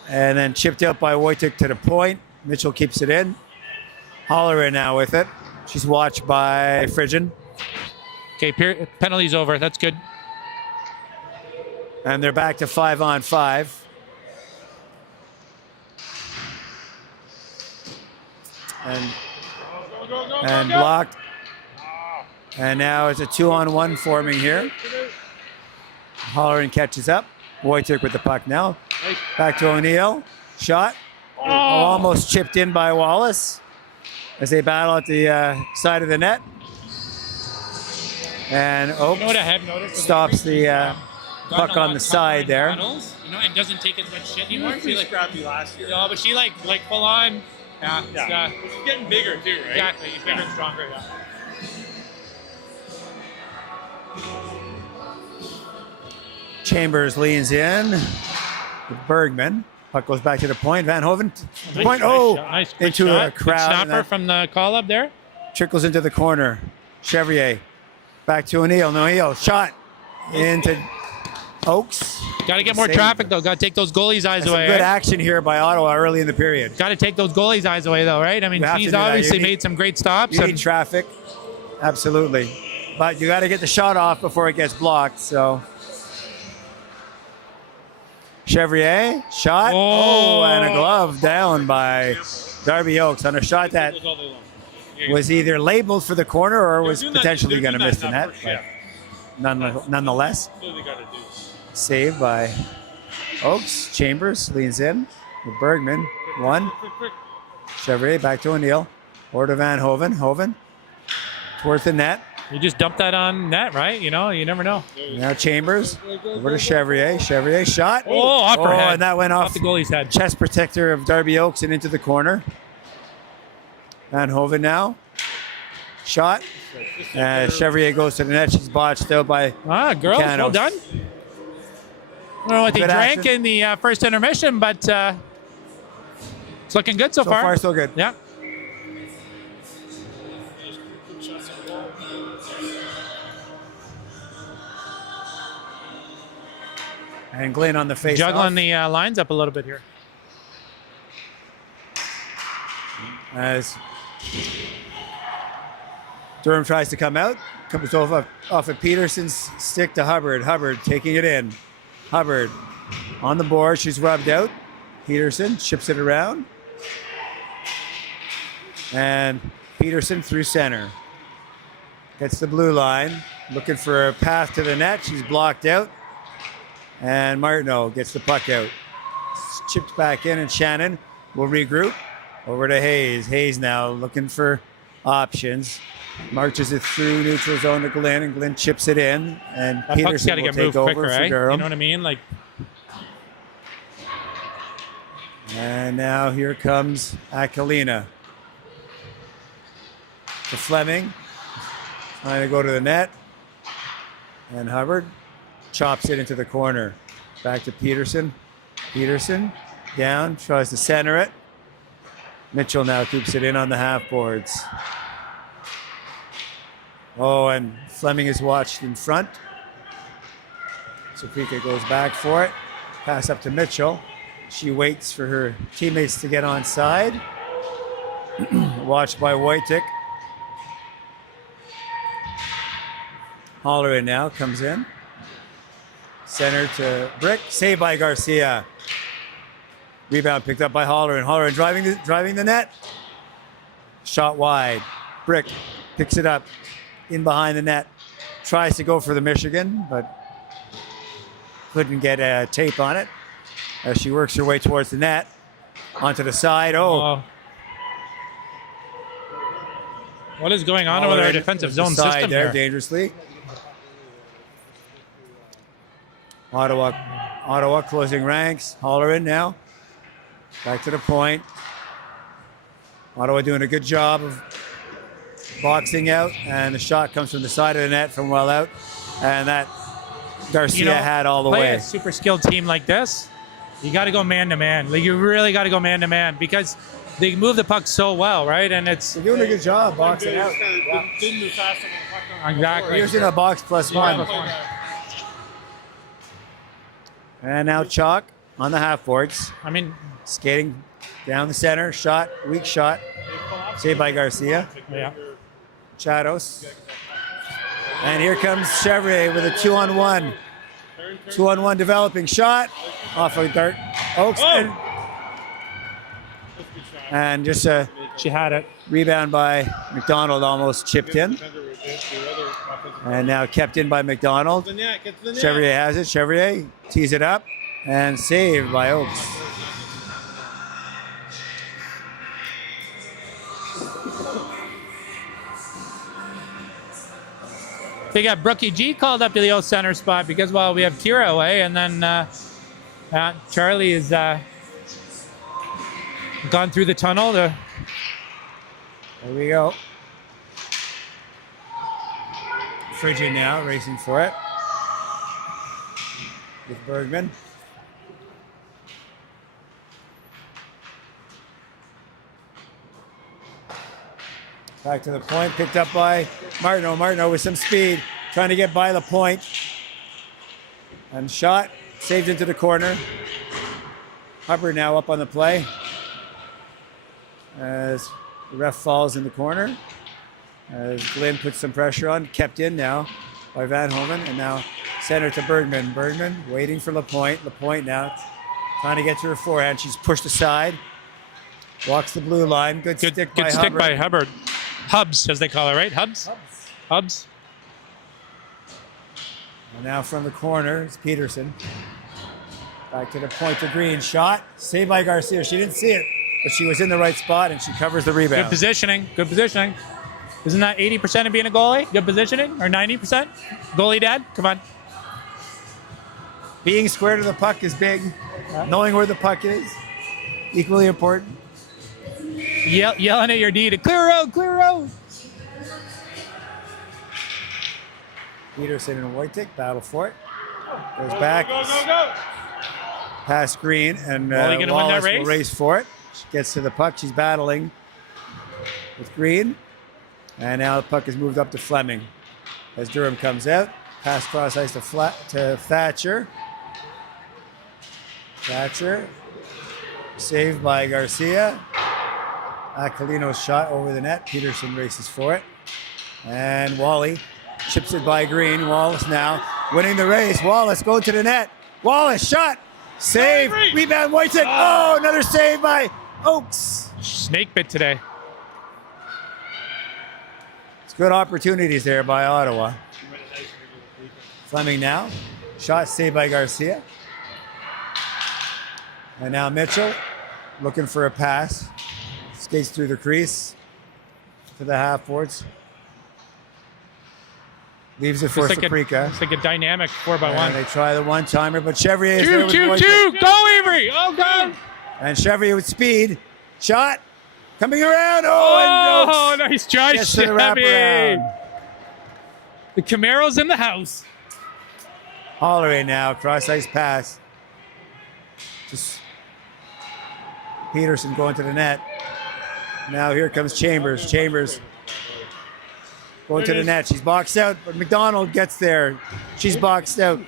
And then chipped out by Wojtek to the point. Mitchell keeps it in. Holleran now with it. She's watched by Frigian. Okay, penalty's over. That's good. And they're back to 5-on-5. And blocked. And now it's a 2-on-1 forming here. Holleran catches up. Wojtek with the puck now. Back to O'Neill. Shot. Almost chipped in by Wallace as they battle at the side of the net. And Oaks stops the puck on the side there. And doesn't take as much shit anymore. She was scrappy last year. No, but she like full on. Yeah. She's getting bigger too, right? Exactly. Bigger and stronger. Yeah. Chambers leans in with Bergman. Puck goes back to the point. Van Hoven. Nice into shot. a crowd. Good snapper from the call up there. Trickles into the corner. Chevrier. Back to O'Neill. O'Neill. Shot into Oaks. Got to get more traffic, though. Got to take those goalies' eyes away. Good action here by Ottawa early in the period. Got to take those goalies' eyes away, though, right? I mean, he's obviously made some great stops. You need traffic. Absolutely. But you got to get the shot off before it gets blocked, so... Chevrier, shot. And a glove down by Darby Oaks on a shot that was either labeled for the corner or was potentially going to miss the net. Nonetheless, saved by Oaks. Chambers leans in with Bergman. One. Chevrier back to O'Neill. Or to Van Hoven. Hoven towards the net. You just dump that on net, right? You never know. Now Chambers over to Chevrier. Chevrier shot. Off her head. And that went off the goalie's head. Chest protector of Darby Oaks and into the corner. Van Hoven now. Shot. Chevrier goes to the net. She's botched out by girls. Canos. Well done. I don't know what they drank in the first intermission, but it's looking good so far. So far, so good. Yeah. And Glenn on the face. Juggling the lines up a little bit here. As Durham tries to come out. Comes off of Peterson's stick to Hubbard. Hubbard taking it in. Hubbard on the board. She's rubbed out. Peterson chips it around. And Peterson through center. Gets the blue line. Looking for a path to the net. She's blocked out. And Martineau gets the puck out. It's chipped back in, and Shannon will regroup. Over to Hayes. Hayes now looking for options. Marches it through neutral zone to Glenn, and Glenn chips it in. And that Peterson will take over quicker, for right? Durham. You know what I mean? And now here comes Aquilina. To Fleming. Trying to go to the net. And Hubbard chops it into the corner. Back to Peterson. Peterson down, tries to center it. Mitchell now keeps it in on the half boards. And Fleming is watched in front. Sofika goes back for it. Pass up to Mitchell. She waits for her teammates to get on side. watched by Wojcik. Holler in now, comes in. Center to Brick, saved by Garcia. Rebound picked up by Holleran. Holleran driving the net. Shot wide. Brick picks it up in behind the net. Tries to go for the Michigan, but couldn't get a tape on it as she works her way towards the net. Onto the side. Oh. What is going on with our defensive zone system there here? Dangerously. Ottawa closing ranks. Holleran now. Back to the point. Ottawa doing a good job of boxing out, and the shot comes from the side of the net from well out, and that Garcia had all the way. Play a super skilled team like this, you got to go man to man. Like, you really got to go man to man because they move the puck so well, right? And it's they're doing a good job boxing out. Didn't move fast enough to puck on. Exactly. Here's in a box +1. And now Chalk on the half boards. I mean, skating down the center, shot, weak shot, saved by Garcia. yeah. Chados. And here comes Chevrier with a 2-on-1. 2-on-1 developing shot off of Dart Oaks. And just a She had it. rebound by McDonald, almost chipped in. And now kept in by McDonald. Chevrier has it. Chevrier tees it up and saved by Oaks. They got Brookie G called up to the old center spot because, well, we have Kira away, and then Charlie has gone through the tunnel. There we go. Frigid now, racing for it. With Bergman. Back to the point, picked up by Martineau. Martineau with some speed, trying to get by the point. And shot, saved into the corner. Hubbard now up on the play. As the ref falls in the corner. As Glenn puts some pressure on, kept in now by Van Hoven. And now center to Bergman. Bergman waiting for Lapointe. Lapointe now trying to get to her forehand. She's pushed aside. Walks the blue line. Good stick by Hubbard. Good stick by Hubbard. Hubs, as they call it, right? Hubs? Hubs. And now from the corner, it's Peterson. Back to the point to Green. Shot. Saved by Garcia. She didn't see it, but she was in the right spot, and she covers the rebound. Good positioning. Good positioning. Isn't that 80% of being a goalie? Good positioning? Or 90%? Goalie dad? Come on. Being square to the puck is big. Knowing where the puck is, equally important. Yelling at your D to clear road, clear road. Peterson and Wojcik battle for it. Goes back. Go. Past Green, and Wally gonna Wallace win that will race? race for it. She gets to the puck. She's battling with Green. And now the puck is moved up to Fleming. As Durham comes out. Pass cross ice to Thatcher. Thatcher. Saved by Garcia. Aquilino's shot over the net. Peterson races for it. And Wally chips it by Green. Wallace now winning the race. Wallace going to the net. Wallace shot. Save. Rebound Wojcik. Oh, another save by Oaks. Snake bit today. It's good opportunities there by Ottawa. Fleming now. Shot saved by Garcia. And now Mitchell looking for a pass. Skates through the crease to the half boards. Leaves it for Saprika. It's like a dynamic 4x1. And they try the one-timer, but Chevrier is there with Choo! Go, Avery! Oh, go! And Chevrier with speed. Shot. Coming around. Oh, and nice try, gets to the Chevy. wraparound. The Camaro's in the house. Holloway now. Cross-ice pass. Just Peterson going to the net. Now here comes Chambers. Chambers going to the net. She's boxed out, but McDonald gets there. She's boxed out.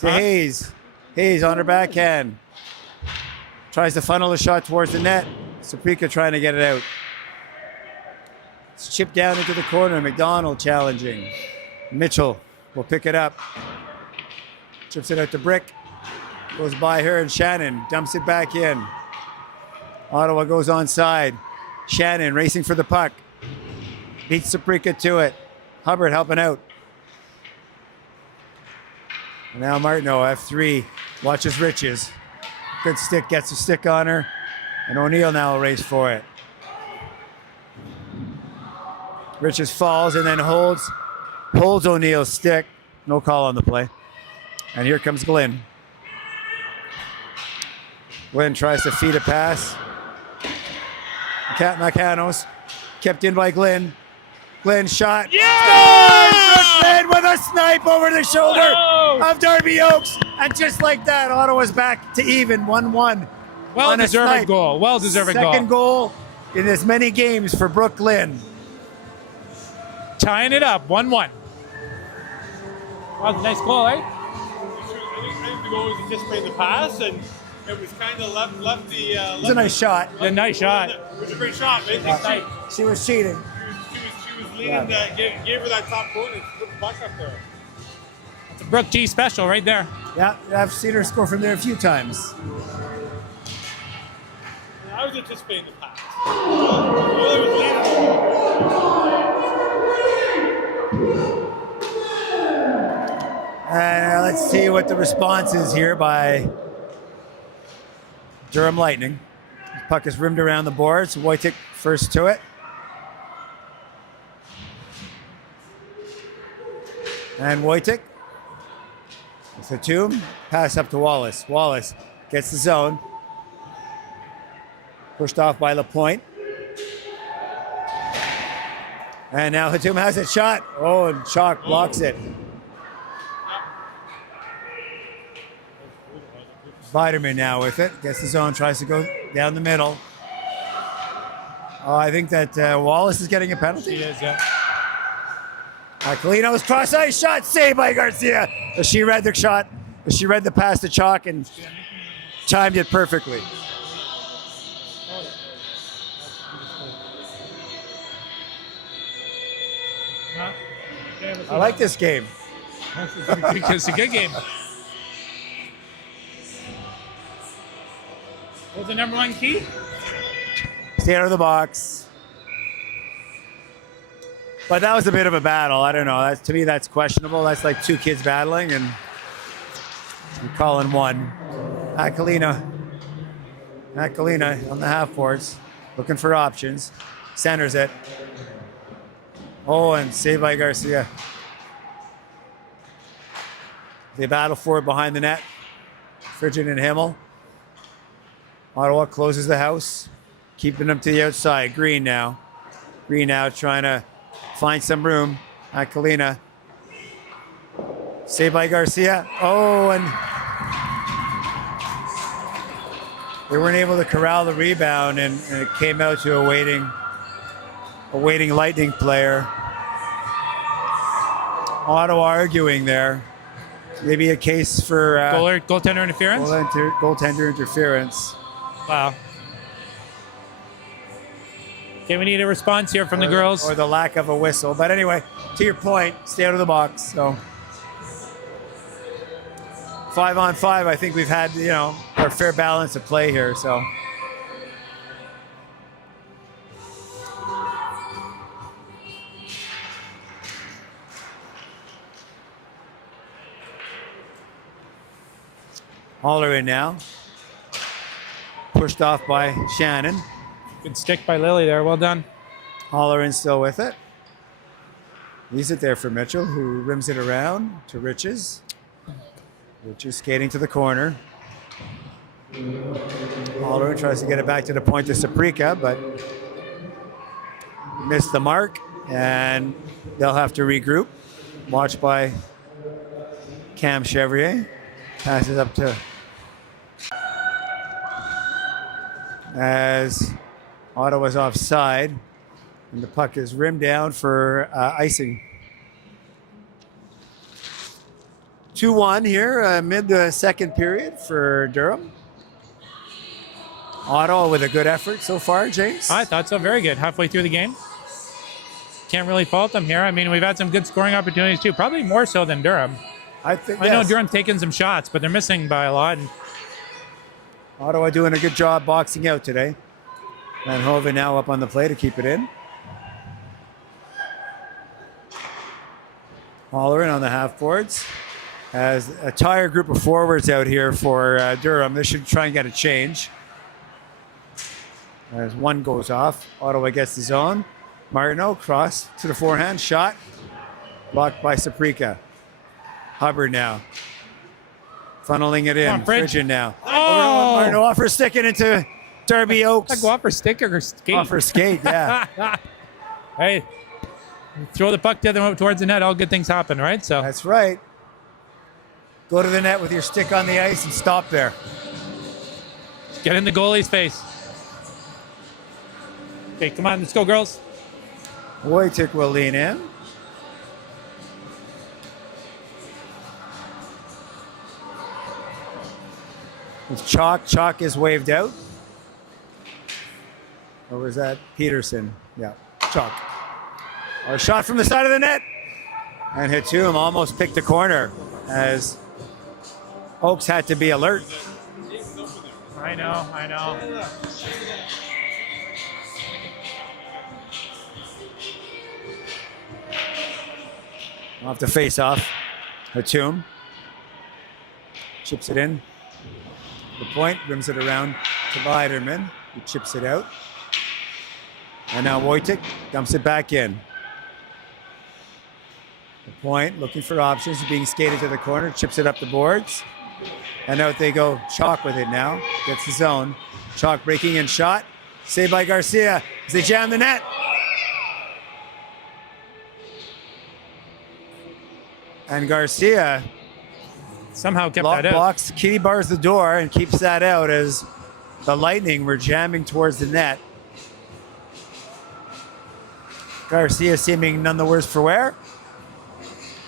To Hayes. Hayes on her backhand. Tries to funnel the shot towards the net. Saprika trying to get it out. It's chipped down into the corner. McDonald challenging. Mitchell will pick it up. Chips it out to Brick. Goes by her, and Shannon dumps it back in. Ottawa goes onside. Shannon racing for the puck. Beats Saprika to it. Hubbard helping out. And now Martineau, F3, watches Riches. Good stick, gets a stick on her. And O'Neill now will race for it. Riches falls and then holds O'Neill's stick. No call on the play. And here comes Glenn. Glenn tries to feed a pass. Macanos kept in by Glenn. Glenn shot. Yeah! Glenn with a snipe over the shoulder of Darby Oakes. And just like that, Ottawa's back to even 1-1. Well-deserved goal. Well-deserved goal. Second goal in as many games for Brooke Glenn. Tying it up, 1-1. Well, nice goal, eh? I think the goal was anticipating the pass, and it was kind of left the. It was a nice shot. A nice shot. It was a great shot, man. She was cheating. She was leading, gave her that top corner and put the puck up there. It's a Brooke G special right there. Yeah, I've seen her score from there a few times. I was anticipating the pass. Well, it was leading. Let's see what the response is here by Durham Lightning. The puck is rimmed around the boards. Wojtek first to it. And Wojtek with the tomb. Pass up to Wallace. Wallace gets the zone. Pushed off by LaPointe. And now Hatum has a shot. Oh, and Chalk blocks it. Biderman now with it. Gets the zone, tries to go down the middle. Oh, I think that Wallace is getting a penalty. He is, yeah. Aquilino's cross-ice shot, saved by Garcia. But she read the shot. She read the pass to Chalk and timed it perfectly. I like this game. It's a good game. What's the number one key? Stay out of the box. But that was a bit of a battle. I don't know. To me, that's questionable. That's like two kids battling, and you're calling one. Aquilina on the half boards, looking for options. Centers it. Oh, and saved by Garcia. They battle for it behind the net. Frigid and Himmel. Ottawa closes the house, keeping them to the outside. Green now trying to find some room. Aquilina. Saved by Garcia. Oh, and they weren't able to corral the rebound, and it came out to a waiting Lightning player. Ottawa arguing there. Maybe a case for goaltender interference? Goaltender interference. Wow. Okay, we need a response here from the girls. Or the lack of a whistle. But anyway, to your point, stay out of the box. So 5-on-5, I think we've had, our fair balance of play here. So Haller in now. Pushed off by Shannon. Good stick by Lily there. Well done. Haller in still with it. Leaves it there for Mitchell, who rims it around to Riches. Riches skating to the corner. Haller tries to get it back to the point to Saprika, but missed the mark, and they'll have to regroup. Watched by Cam Chevrier. Passes up to as Ottawa's offside, and the puck is rimmed down for icing. 2-1 here, mid the second period for Durham. Ottawa with a good effort so far, James. I thought so. Very good. Halfway through the game. can't really fault them here. I mean, we've had some good scoring opportunities too, probably more so than Durham. I think. I know Durham's taking some shots, but they're missing by a lot. And Ottawa doing a good job boxing out today. Van Hoven now up on the play to keep it in. Holleran on the half boards. As a tired group of forwards out here for Durham. They should try and get a change. As one goes off, Ottawa gets the zone. Martineau cross to the forehand, shot. Blocked by Saprika. Hubbard now. Funneling it in. Frigid now. Oh! Martineau off her stick it into Darby Oaks. Go off her stick or skate? Off her skate, yeah. Hey, throw the puck towards the net, all good things happen, right? So That's right. Go to the net with your stick on the ice and stop there. get in the goalie's face. Okay, come on, let's go, girls. Wojcik will lean in. With Chalk. Chalk is waved out. Or was that Peterson? Yeah, Chalk. A shot from the side of the net. And Hatum almost picked the corner as Oaks had to be alert. I know. Off the face-off. Hatum chips it in. The point, rims it around to Biderman, who chips it out. And now Wojcik dumps it back in. The point, looking for options, being skated to the corner, chips it up the boards. And out they go. Chalk with it now. Gets the zone. Chalk breaking in shot. Saved by Garcia as they jam the net. And Garcia Somehow kept that out. blocks, kitty bars the door and keeps that out as the Lightning were jamming towards the net. Garcia seeming none the worse for wear.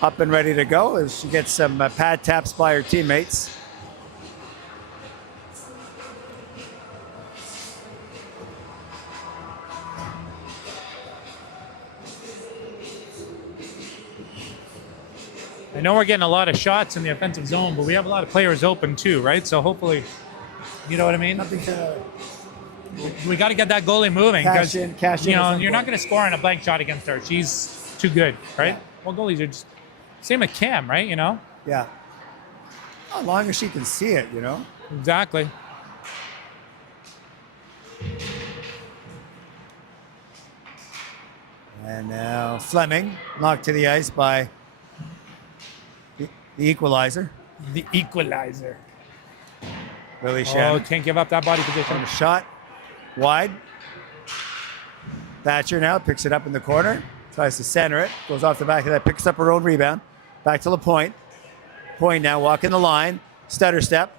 Up and ready to go as she gets some pad taps by her teammates. I know we're getting a lot of shots in the offensive zone, but we have a lot of players open too, right? So hopefully, you know what I mean? We got to get that goalie moving because you know you're not going to score on a blank shot against her. She's too good, right? Yeah. Well, goalies are just same with Cam, right? You know? Yeah. As long as she can see it, you know. Exactly. And now Fleming knocked to the ice by the equalizer. The equalizer. Willie Shannon. Oh, can't give up that body position. On the shot. Wide. Thatcher now picks it up in the corner. Tries to center it. Goes off the back of that. Picks up her own rebound. Back to LaPointe. Point now walking the line. Stutter step.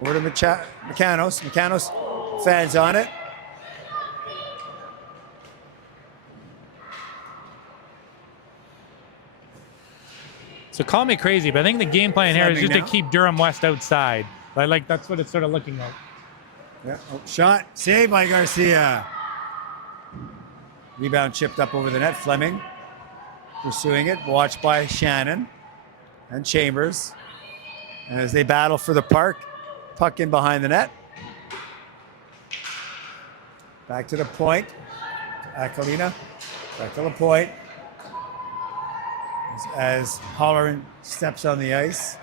Over to Mecanos. Mecanos fans on it. So call me crazy, but I think the game plan here is just to now. keep Durham West outside. Like that's what it's sort of looking like. Yeah. Oh, shot. Saved by Garcia. Rebound chipped up over the net. Fleming pursuing it. Watched by Shannon and Chambers. And as they battle for the puck in behind the net. Back to the point. Aquilina. Back to the point. As Holleran steps on the ice.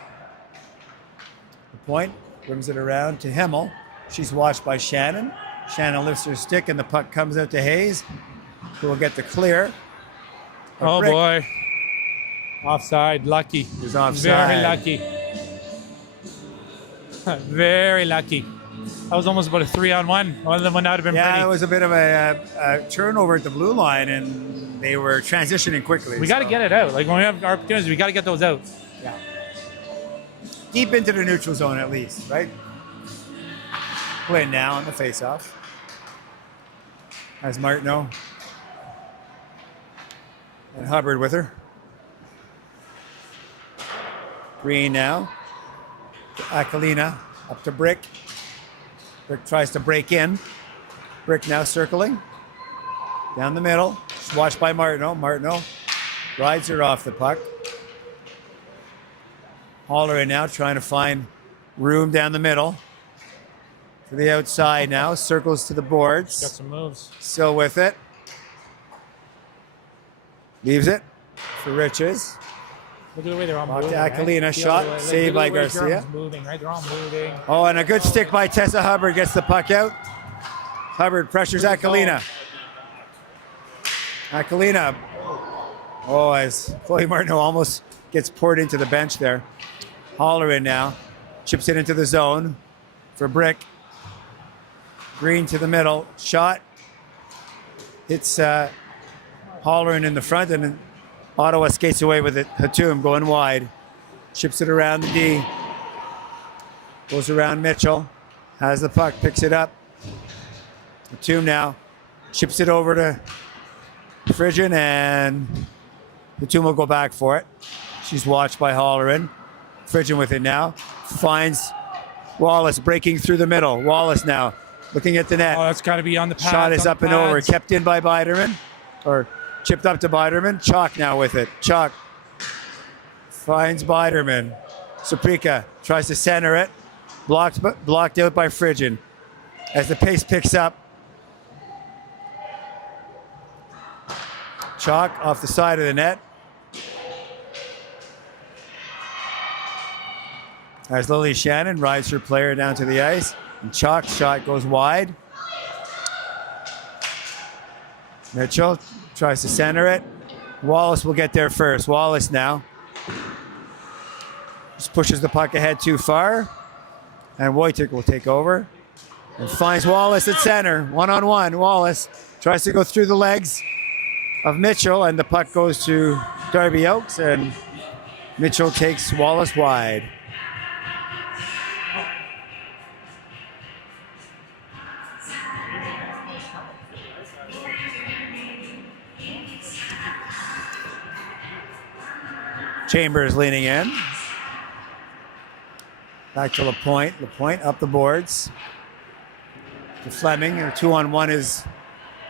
The point brings it around to Himmel. She's watched by Shannon. Shannon lifts her stick and the puck comes out to Hayes, who will get the clear. Oh boy. Offside, lucky. He's offside. Very lucky. Very lucky. That was almost about a 3-on-1. One of them would not have been pretty. Yeah, it was a bit of a turnover at the blue line, and they were transitioning quickly. We got to get it out. Like when we have our opportunities, we got to get those out. Yeah. Deep into the neutral zone at least, right? Quinn now on the faceoff. As Martineau. And Hubbard with her. Green now. Aquilina up to Brick. Brick tries to break in. Brick now circling. Down the middle. She's watched by Martineau. Martineau rides her off the puck. Holler in now, trying to find room down the middle. To the outside now, circles to the boards. Got some moves. Still with it. Leaves it for Riches. Look at the way they're all Off moving. to Aquilina, right? shot, saved by Garcia. Durham's moving, right? They're all moving. Oh, and a good stick by Tessa Hubbard, gets the puck out. Hubbard pressures Aquilina. Aquilina. Oh, as Chloe Martineau almost gets poured into the bench there. Holler in now. Chips it into the zone for Brick. Green to the middle. Shot. It's Holleran in the front, and then Ottawa skates away with it. Hatum going wide. Chips it around the D. Goes around Mitchell. Has the puck. Picks it up. Hatum now. Chips it over to Frigin, and Hatum will go back for it. She's watched by Holleran. Frigin with it now. Finds Wallace breaking through the middle. Wallace now looking at the net. Oh, that's got to be on the pads. Shot is up and over. pads. Kept in by Biderman. Or chipped up to Biderman. Chalk now with it. Chalk finds Biderman. Suprika tries to center it. Blocked out by Frigin. As the pace picks up. Chalk off the side of the net. As Lily Shannon rides her player down to the ice. And Chalk's shot goes wide. Mitchell tries to center it. Wallace will get there first. Wallace now. Just pushes the puck ahead too far. And Wojcik will take over. And finds Wallace at center. One-on-one. Wallace tries to go through the legs of Mitchell. And the puck goes to Darby Oaks. And Mitchell takes Wallace wide. Chambers leaning in. Back to LaPointe. LaPointe up the boards. To Fleming. A 2-on-1 is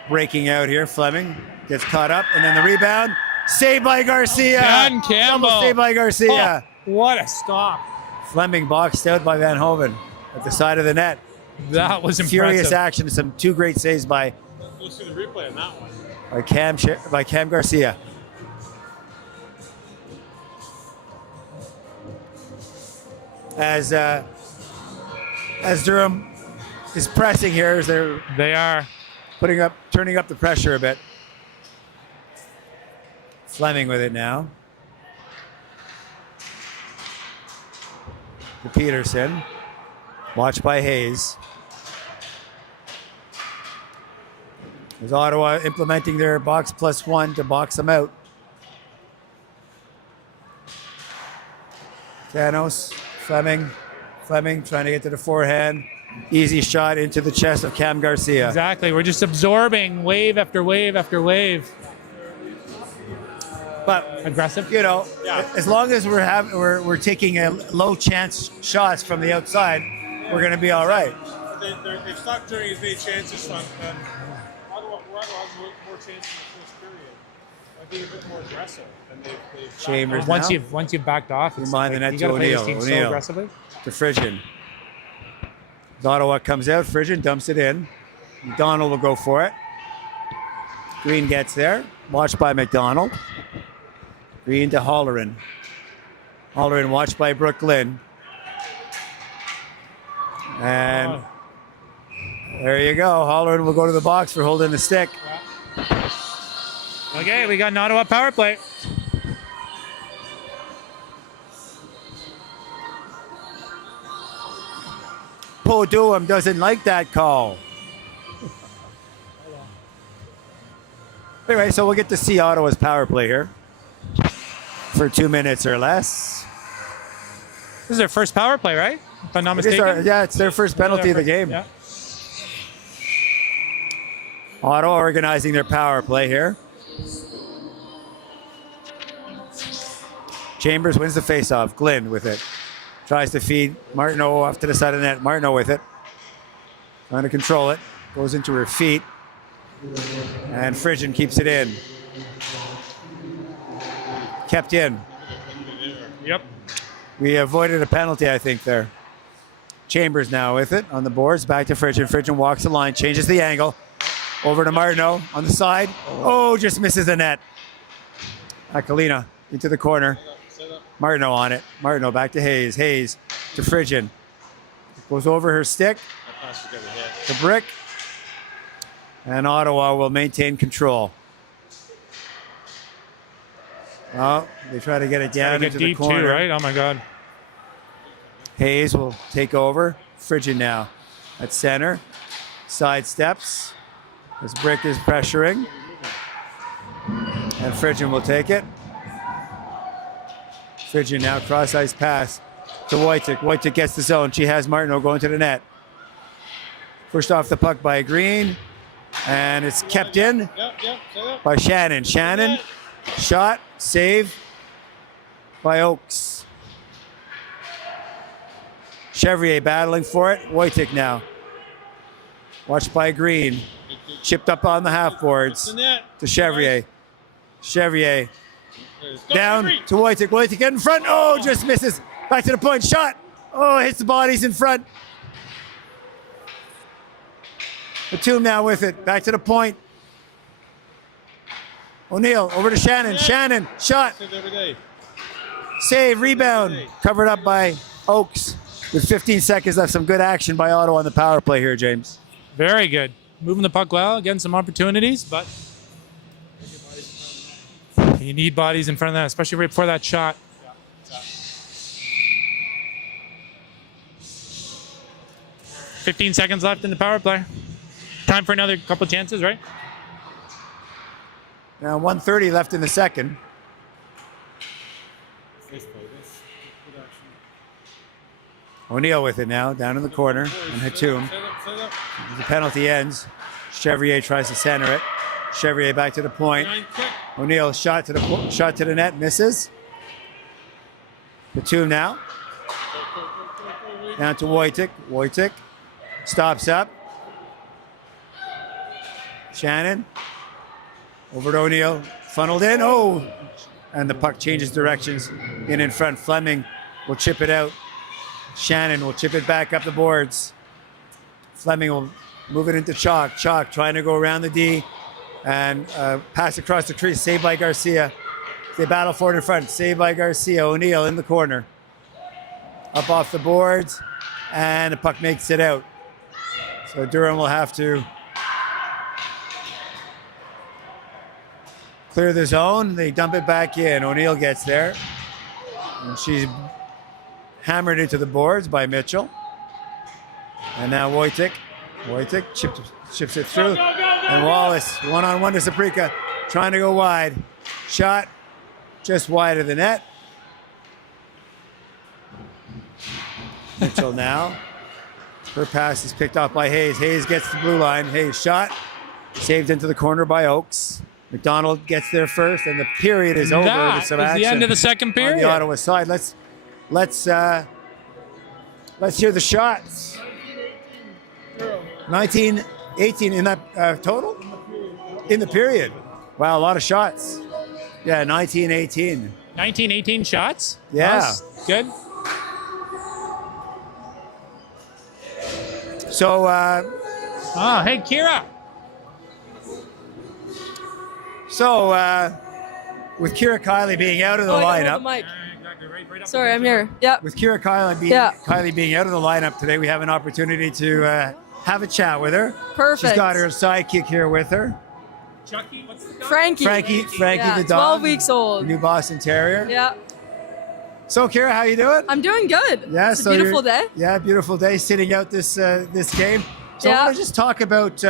breaking out here. Fleming gets caught up. And then the rebound. Saved by Garcia. John Campbell. Almost saved by Garcia. Oh, what a stop. Fleming boxed out by Van Hoven at the side of the net. That was impressive. Furious action. Some two great saves by Let's see the replay on that one. by Cam Garcia. As Durham is pressing here, as They are. turning up the pressure a bit. Fleming with it now. To Peterson. Watched by Hayes. As Ottawa implementing their box +1 to box them out. Thanos. Fleming trying to get to the forehand. Easy shot into the chest of Cam Garcia. Exactly. We're just absorbing wave after wave after wave. But Aggressive. you know, as long as we're taking a low chance shots from the outside, we're going to be all right. They've stopped turning as many chances on. Ottawa has more chances in the first period. Like being a bit more aggressive. And they've Chambers Once now. you've backed off, it's Remind the net you to got to play this O'Neill. team so O'Neill. aggressively. To Frigin. As Ottawa comes out, Frigin dumps it in. McDonald will go for it. Green gets there. Watched by McDonald. Green to Holleran. Holleran watched by Brooklyn. And there you go. Holleran will go to the box for holding the stick. Okay, we got an Ottawa power play. Poe Durham doesn't like that call. Anyway, so we'll get to see Ottawa's power play here for 2 minutes or less. This is their first power play, right? If I'm not mistaken. Yeah, it's their first penalty of the game. Yeah. Ottawa organizing their power play here. Chambers wins the faceoff. Glynn with it. Tries to feed Martineau off to the side of the net. Martineau with it. Trying to control it. Goes into her feet. And Frigid keeps it in. Kept in. Yep. We avoided a penalty, I think, there. Chambers now with it on the boards. Back to Frigid. Frigid walks the line, changes the angle. Over to Martineau on the side. Oh, just misses the net. Aquilina into the corner. Martineau on it. Martineau back to Hayes. Hayes to Frigid. Goes over her stick. The brick. And Ottawa will maintain control. Oh, they try to get it down into the corner. Too, right? Oh my God. Hayes will take over. Frigid now at center. Side steps. This brick is pressuring. And Frigid will take it. Frigid now cross ice pass to Wojcik. Wojcik gets the zone. She has Martineau going to the net. Pushed off the puck by Green. And it's kept in by Shannon. Shannon, shot, save by Oakes. Chevrier battling for it. Wojcik now. Watched by Green. Chipped up on the half boards to Chevrier. Chevrier down to Wojcik. Wojcik in front. Oh, just misses. Back to the point. Shot. Oh, hits the bodies in front. Batum now with it. Back to the point. O'Neill over to Shannon. Shannon, shot. Save, rebound. Covered up by Oakes. With 15 seconds left, some good action by Ottawa on the power play here, James. Very good. Moving the puck well, getting some opportunities, but you need bodies in front of that, especially right before that shot. 15 seconds left in the power play. Time for another couple chances, right? Now 1:30 left in the second. O'Neill with it now, down in the corner, and Hatum. The penalty ends. Chevrier tries to center it. Chevrier back to the point. O'Neill shot to the net, misses. Hatum now. Down to Wojcik. Wojcik stops up. Shannon. Over to O'Neill. Funneled in. Oh! And the puck changes directions in front. Fleming will chip it out. Shannon will chip it back up the boards. Fleming will move it into Chalk. Chalk trying to go around the D and pass across the crease. Saved by Garcia. They battle for it in front. Saved by Garcia. O'Neill in the corner. Up off the boards. And the puck makes it out. So Durham will have to clear the zone. They dump it back in. O'Neill gets there. And she's hammered into the boards by Mitchell. And now Wojcik. Wojcik chips it through. And Wallace, one-on-one to Saprika. Trying to go wide. Shot just wide of the net. Mitchell now. Her pass is picked off by Hayes. Hayes gets the blue line. Hayes shot. Saved into the corner by Oakes. McDonald gets there first, and the period is over. That is the end of the second period. On the Ottawa side. Let's hear the shots. 19, 18 in that total? In the period. Wow, a lot of shots. Yeah, 19, 18. 19, 18 shots? Yeah. That's good. So, hey, Kira. So, with Kira Kiley being out of the lineup. Sorry, I'm here. Yep. With Kira Kiley being out of the lineup today, we have an opportunity to have a chat with her. Perfect. She's got her sidekick here with her. Chucky, what's the dog? Frankie. Frankie Yeah, the dog. 12 weeks old. New Boston Terrier. Yeah. So, Kira, how you doing? I'm doing good. Yeah, it's a beautiful day. Yeah, beautiful day sitting out this game. So I want to just talk about,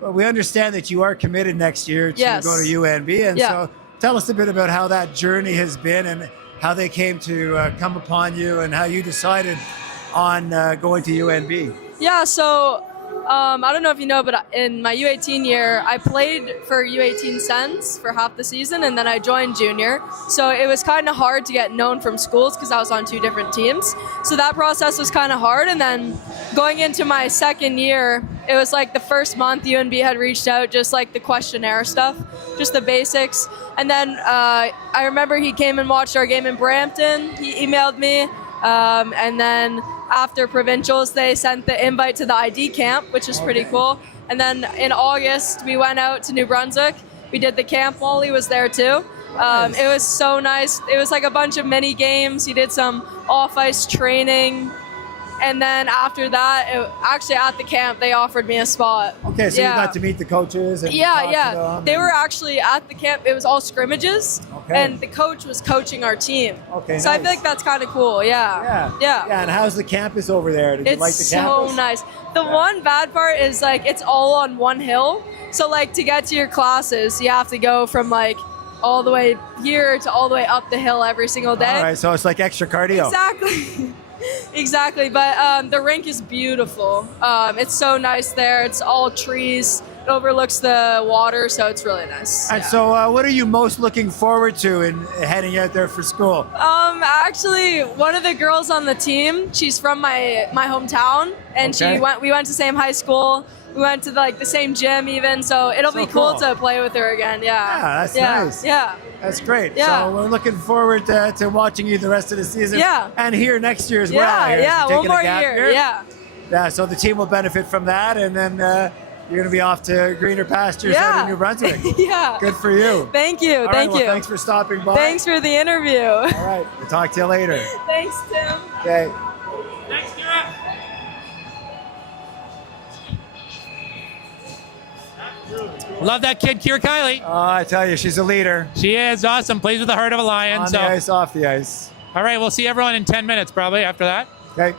we understand that you are committed next year to go to UNB. And so tell us a bit about how that journey has been and how they came to come upon you and how you decided on going to UNB. Yeah, so I don't know if you know, but in my U18 year, I played for U18 Sens for half the season, and then I joined junior. So it was kind of hard to get known from schools because I was on 2 different teams. So that process was kind of hard. And then going into my second year, it was like the first month UNB had reached out, just like the questionnaire stuff, just the basics. And then I remember he came and watched our game in Brampton. He emailed me. And then after provincials, they sent the invite to the ID camp, which is pretty cool. And then in August, we went out to New Brunswick. We did the camp. Wally was there too. Nice. It was so nice. It was like a bunch of mini games. He did some off-ice training. And then after that, actually at the camp, they offered me a spot. Okay, so you got to meet the coaches and talk to them. They were actually at the camp. It was all scrimmages, Okay. and the coach was coaching our team. Okay, so I nice. feel like that's kind of cool. Yeah. Yeah, and how's the campus over there? Did you It's like the so campus? nice. The one bad part is like it's all on one hill. So like to get to your classes, you have to go from like all the way here to all the way up the hill every single day. All right, so it's like extra cardio. Exactly. Exactly. But the rink is beautiful. It's so nice there. It's all trees. It overlooks the water, so it's really nice. And yeah. so what are you most looking forward to in heading out there for school? Actually, one of the girls on the team, she's from my hometown, and Okay. we went to the same high school. We went to the same gym even, so it'll So be cool cool. to play with her again. Yeah. Yeah, that's nice. Yeah. That's great. Yeah. So we're looking forward to watching you the rest of the season. Yeah. And here next year as well. Yeah. Here, Yeah. taking One a more gap year. Yeah. Yeah. So the team will benefit from that, and then you're going to be off to greener pastures out in New Brunswick. Yeah. Good for you. Thank you. All right, Thank well, you. Thanks for stopping by. Thanks for the interview. All right. We'll talk to you later. Thanks, Tim. Okay. Thanks, Durham. Love that kid, Kier Kylie. Oh, I tell you, she's a leader. She is awesome. Plays with the heart of a lion. On So, the ice, off the ice. all right, we'll see everyone in 10 minutes probably after that. Okay.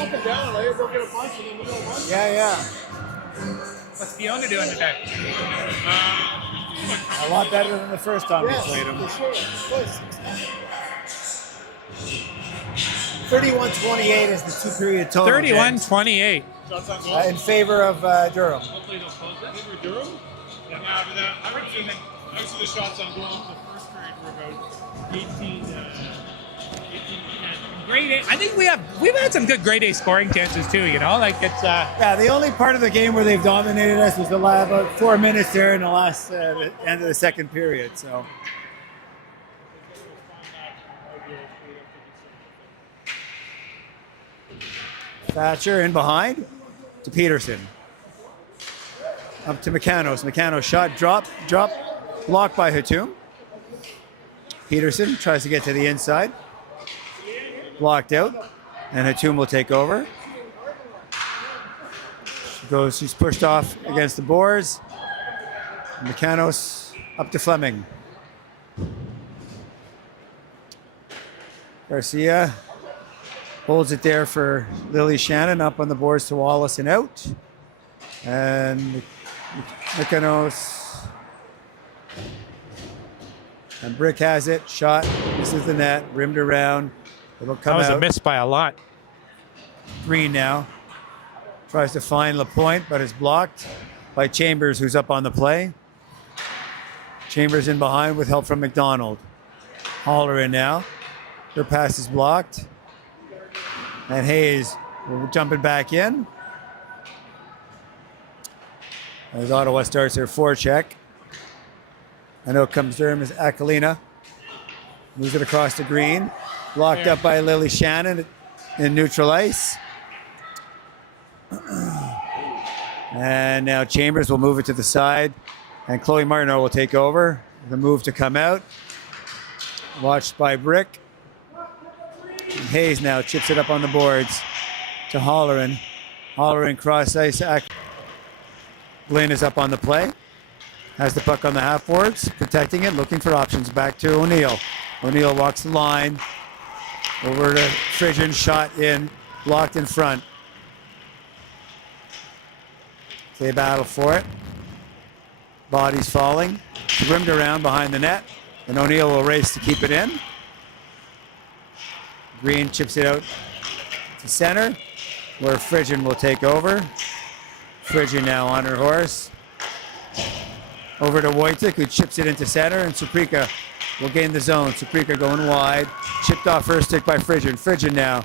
up and down, like go get a punch and then we don't punch. Yeah. What's Fiona doing today? A lot better than the first time we played him. For sure. 31-28 is the two-period total. 31-28. Shots on goal. In favor of Durham. Hopefully they'll close that. Favor Durham? Yeah, after that, I would say the shots on goal in the first period were about 18 to 10. Grade A. I think we've had some good grade A scoring chances too. You know, like it's. Yeah, the only part of the game where they've dominated us was the last about 4 minutes there in the last the end of the second period. So. Thatcher in behind to Peterson. Up to McCanos. McCanos shot, drop, blocked by Hatum. Peterson tries to get to the inside. Blocked out. And Hatum will take over. She's pushed off against the boards. McCanos up to Fleming. Garcia holds it there for Lily Shannon, up on the boards to Wallace and out. And Mykonos. And Brick has it, shot, misses the net, rimmed around. It'll come out. That was a miss by a lot. Green now. Tries to find LaPointe, but is blocked by Chambers, who's up on the play. Chambers in behind with help from McDonald. Haller in now. Her pass is blocked. And Hayes jumping back in. As Ottawa starts their forecheck. And out comes Durham's Akalina. Moves it across the green. Blocked up by Lily Shannon in neutral ice. And now Chambers will move it to the side. And Chloe Martineau will take over. The move to come out. Watched by Brick. And Hayes now chips it up on the boards to Holleran. Holleran cross ice. Lynn is up on the play. Has the puck on the half boards. Protecting it. Looking for options. Back to O'Neill. O'Neill walks the line. Over to Frigian. Shot in. Blocked in front. They battle for it. Bodies falling. Rimmed around behind the net. And O'Neill will race to keep it in. Green chips it out to center, where Frigian will take over. Frigian now on her horse. Over to Wojtek, who chips it into center, and Suprika will gain the zone. Suprika going wide. Chipped off her stick by Frigian. Frigian now.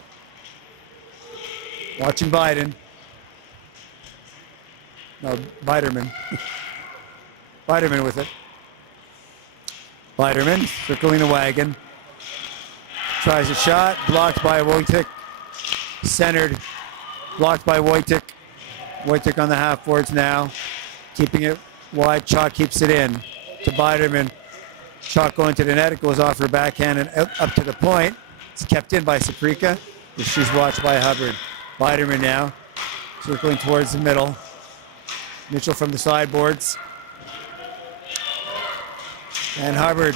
Watching Biden. No, Biderman. Biderman with it. Biderman circling the wagon. Tries a shot. Blocked by Wojtek. Centered. Blocked by Wojtek. Wojtek on the half boards now. Keeping it wide. Chalk keeps it in to Biderman. Chalk going to the net. It goes off her backhand and up to the point. It's kept in by Suprika. She's watched by Hubbard. Biderman now. Circling towards the middle. Mitchell from the sideboards. And Hubbard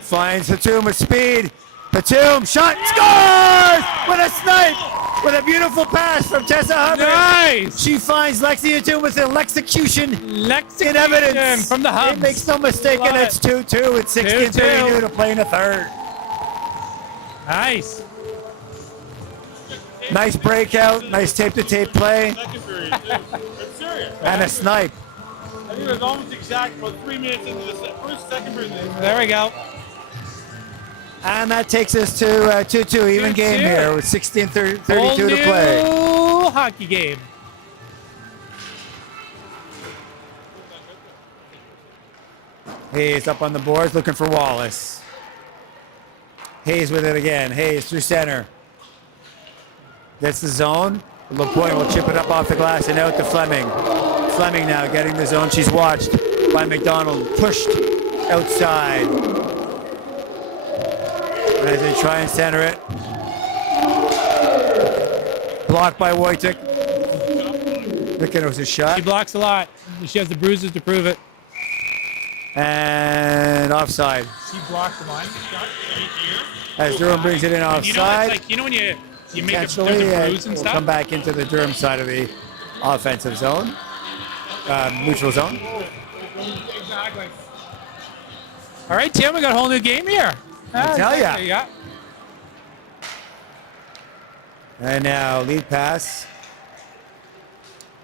finds Hatum with speed. Hatum, shot, scores! With a snipe! With a beautiful pass from Tessa Hubbard. Nice! She finds Lexi Hatum with an execution in evidence. From the hubs. It makes no mistake, and it's 2-2 with 16:32 to play in the third. Nice. Nice breakout, nice tape-to-tape play, Second period, too. It's serious. and a snipe. I think it was almost exact about 3 minutes into the second period. There we go. And that takes us to 2-2, even game 2-2. here with 16:32 Whole to play. new hockey game. Hayes up on the boards looking for Wallace. Hayes with it again. Hayes through center. Gets the zone. LaPointe will chip it up off the glass and out to Fleming. Fleming now getting the zone. She's watched by McDonald. Pushed outside. And as they try and center it. Blocked by Wojtek. Mykonos' shot. She blocks a lot. She has the bruises to prove it. And offside. She blocked the line. As Durham brings it in offside. You know when You make it, potentially, there's a bruise and we'll stuff. come back into the Durham side of the offensive zone, neutral zone. Exactly. All right, Tim, we got a whole new game here. I tell ya. Yeah. And now lead pass.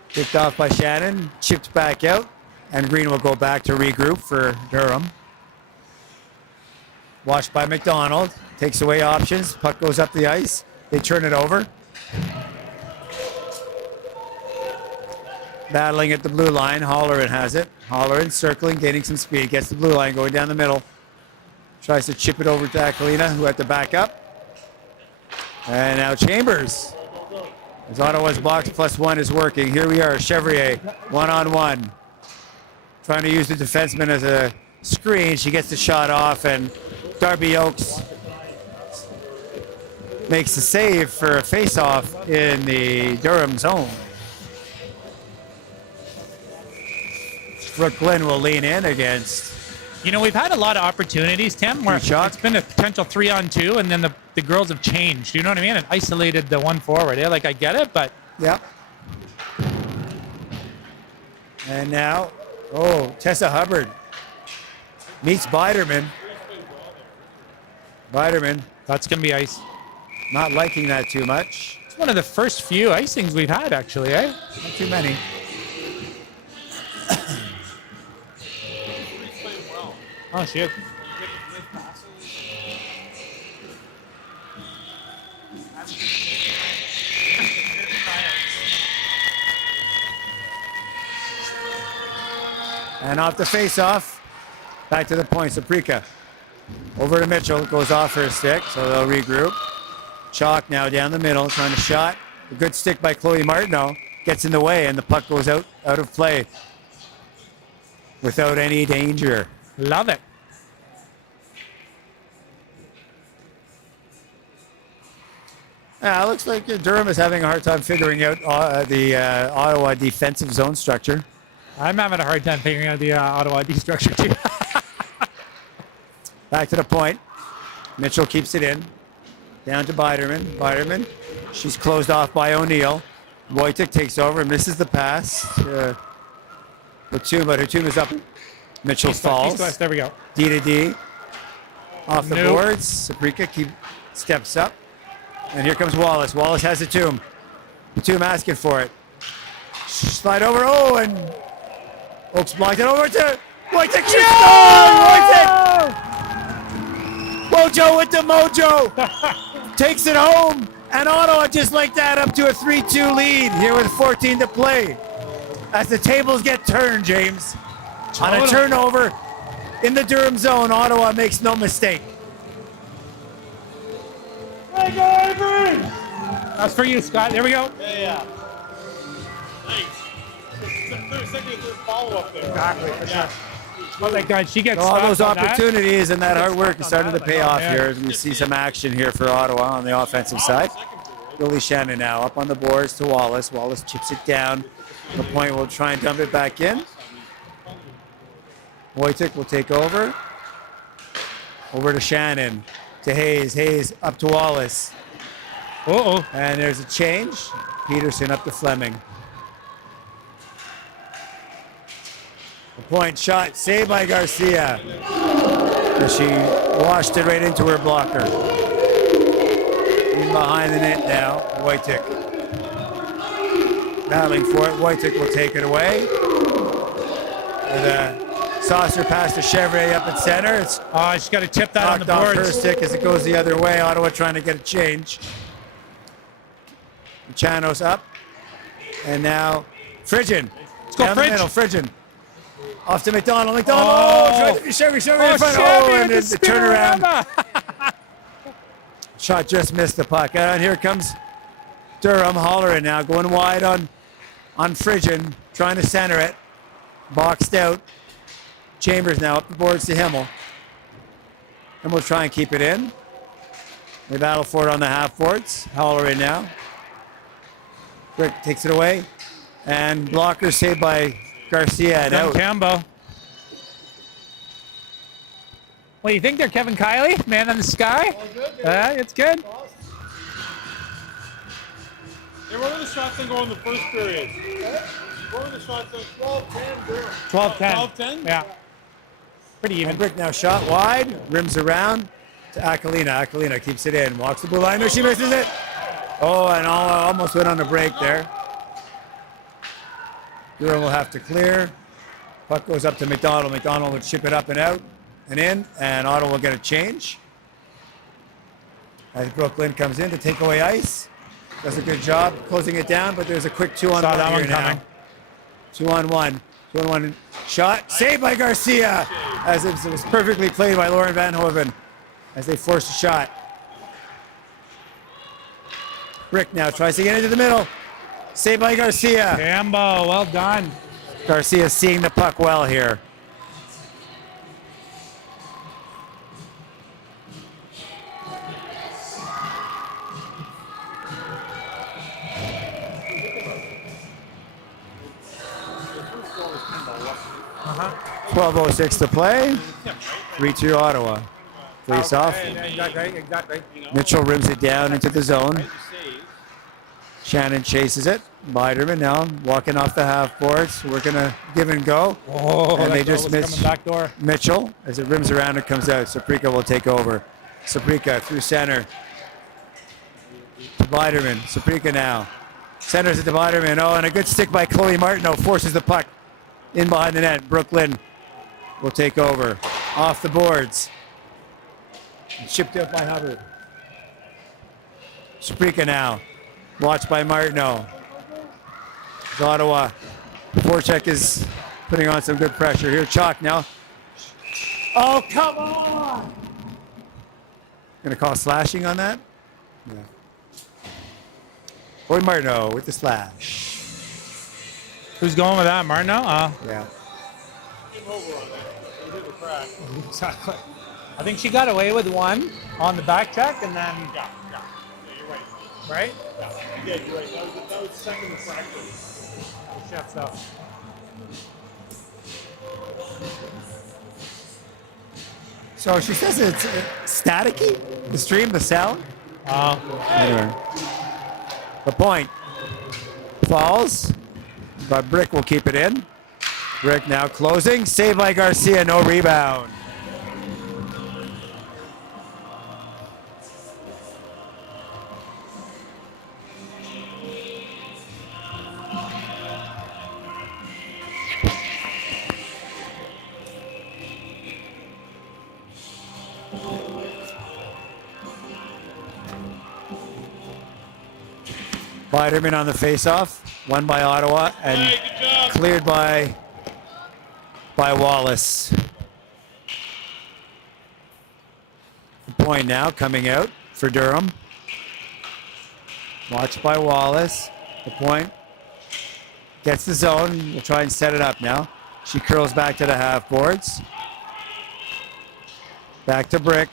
Kicked off by Shannon, chipped back out, and Green will go back to regroup for Durham. Watched by McDonald, takes away options, puck goes up the ice, they turn it over. Battling at the blue line, Holleran has it. Holleran circling, gaining some speed, gets the blue line, going down the middle. Tries to chip it over to Aquilina, who had to back up. And now Chambers. As Ottawa's box +1 is working. Here we are, Chevrier, one-on-one. Trying to use the defenseman as a screen. She gets the shot off, and Darby Oakes makes the save for a face-off in the Durham zone. Brooklyn will lean in against. You know, we've had a lot of opportunities, Tim, where it's been a potential 3-on-2, and then the girls have changed. You know what I mean? And isolated the one forward. Yeah, like I get it, but Yep. And now, Tessa Hubbard meets Biderman. Biderman that's gonna be ice. not liking that too much. It's one of the first few icings we've had, actually, eh? Not too many. Oh shit. And off the face-off, back to the point. Saprika over to Mitchell, goes off her stick, so they'll regroup. Chalk now down the middle, trying to shot. A good stick by Chloe Martineau, gets in the way, and the puck goes out of play without any danger. Love it. Yeah, it looks like Durham is having a hard time figuring out the Ottawa defensive zone structure. I'm having a hard time figuring out the Ottawa D structure too. Back to the point. Mitchell keeps it in. Down to Biderman. Biderman. She's closed off by O'Neill. Wojtek takes over and misses the pass. Batum, but Batum is up. Mitchell falls. East West, there we go. D to D. Off the Nope. boards. Saprika steps up. And here comes Wallace. Wallace has Batum. Batum asking for it. Slide over. Oh, and Oaks blocked it over to Wojtek. She's gone! Wojtek! Mojo with the mojo. Takes it home. And Ottawa just like that up to a 3-2 lead here with 14 to play. As the tables get turned, James. On a turnover in the Durham zone, Ottawa makes no mistake. That's for you, Scott. There we go. Yeah. Nice. Second follow-up there. Exactly. Yeah. Oh my God, she gets All those stopped on that. opportunities and that hard work is starting to pay off yeah. here as we see some action here for Ottawa on the offensive side. Billy Shannon now up on the boards to Wallace. Wallace chips it down. The point will try and dump it back in. Wojtek will take over. Over to Shannon. To Hayes. Hayes up to Wallace. Uh-oh. And there's a change. Peterson up to Fleming. The point shot saved by Garcia. As she washed it right into her blocker. In behind the net now, Wojtek. Battling for it. Wojtek will take it away. With a saucer pass to Chevrier up at center. It's Oh, she's got to tip that on the knocked off her boards. stick as it goes the other way. Ottawa trying to get a change. Chanos up. And now Frigin. Let's go, Down the Fridge. middle, Frigin. Off to McDonald. McDonald. Oh. Tried to be Chevy in front. Chevy And with the turnaround. spinorama. Shot just missed the puck. And here comes Durham. Holleran now going wide on Frigin. Trying to center it. Boxed out. Chambers now up the boards to Himmel. And we'll try and keep it in. They battle for it on the half boards. Holleran now. Rick takes it away. And blocker saved by Garcia and out. Cambo. What do you think there, Kevin Kiley? Man in the sky? It's good. Hey, what were the shots that go in the first period? What were the shots that 12-10 Durham? 12-10. 12-10? Yeah. Pretty even. And Brick now shot wide, rims around to Aquilina. Aquilina keeps it in, walks the blue line. There, she misses it. Oh, and almost went on the break there. Durham will have to clear. Puck goes up to McDonald. McDonald would chip it up and out and in, and Ottawa will get a change. As Brooklyn comes in to take away ice. Does a good job closing it down, but there's a quick 2-on-1 Saw that one here now. coming. 2-on-1. 2-on-1 shot. Saved by Garcia. As it was perfectly played by Lauren Van Hoven as they forced a shot. Brick now tries to get into the middle. Saved by Garcia. Cambo, well done. Garcia seeing the puck well here. Uh-huh. 12:06 to play. 3-2 Ottawa. Face off. Exactly. Mitchell rims it down into the zone. Shannon chases it. Biderman now walking off the half boards, working a give and go. Oh, and they that just was miss coming back door. Mitchell as it rims around and comes out. Saprika will take over. Saprika through center. To Biderman. Saprika now. Centers it to Biderman. Oh, and a good stick by Chloe Martineau forces the puck in behind the net. Brooklyn will take over. Off the boards. Chipped out by Hubbard. Saprika now. Watched by Martineau. Ottawa. Forecheck is putting on some good pressure. Here, Chalk now. Oh, come on! Gonna call slashing on that? Yeah. Boy Martineau with the slash. Who's going with that? Martineau? Yeah. Exactly. I think she got away with one on the back check and then. Yeah, you're right. Right? Yeah, you're right. That was second infraction. Chef's up. So she says it's staticky, the stream, the sound. Anyway. The point falls, but Brick will keep it in. Brick now closing, saved by Garcia, no rebound. Biderman on the faceoff, won by Ottawa and cleared by Wallace. The point now coming out for Durham. Watched by Wallace. The point gets the zone. We'll try and set it up now. She curls back to the half boards. Back to Brick.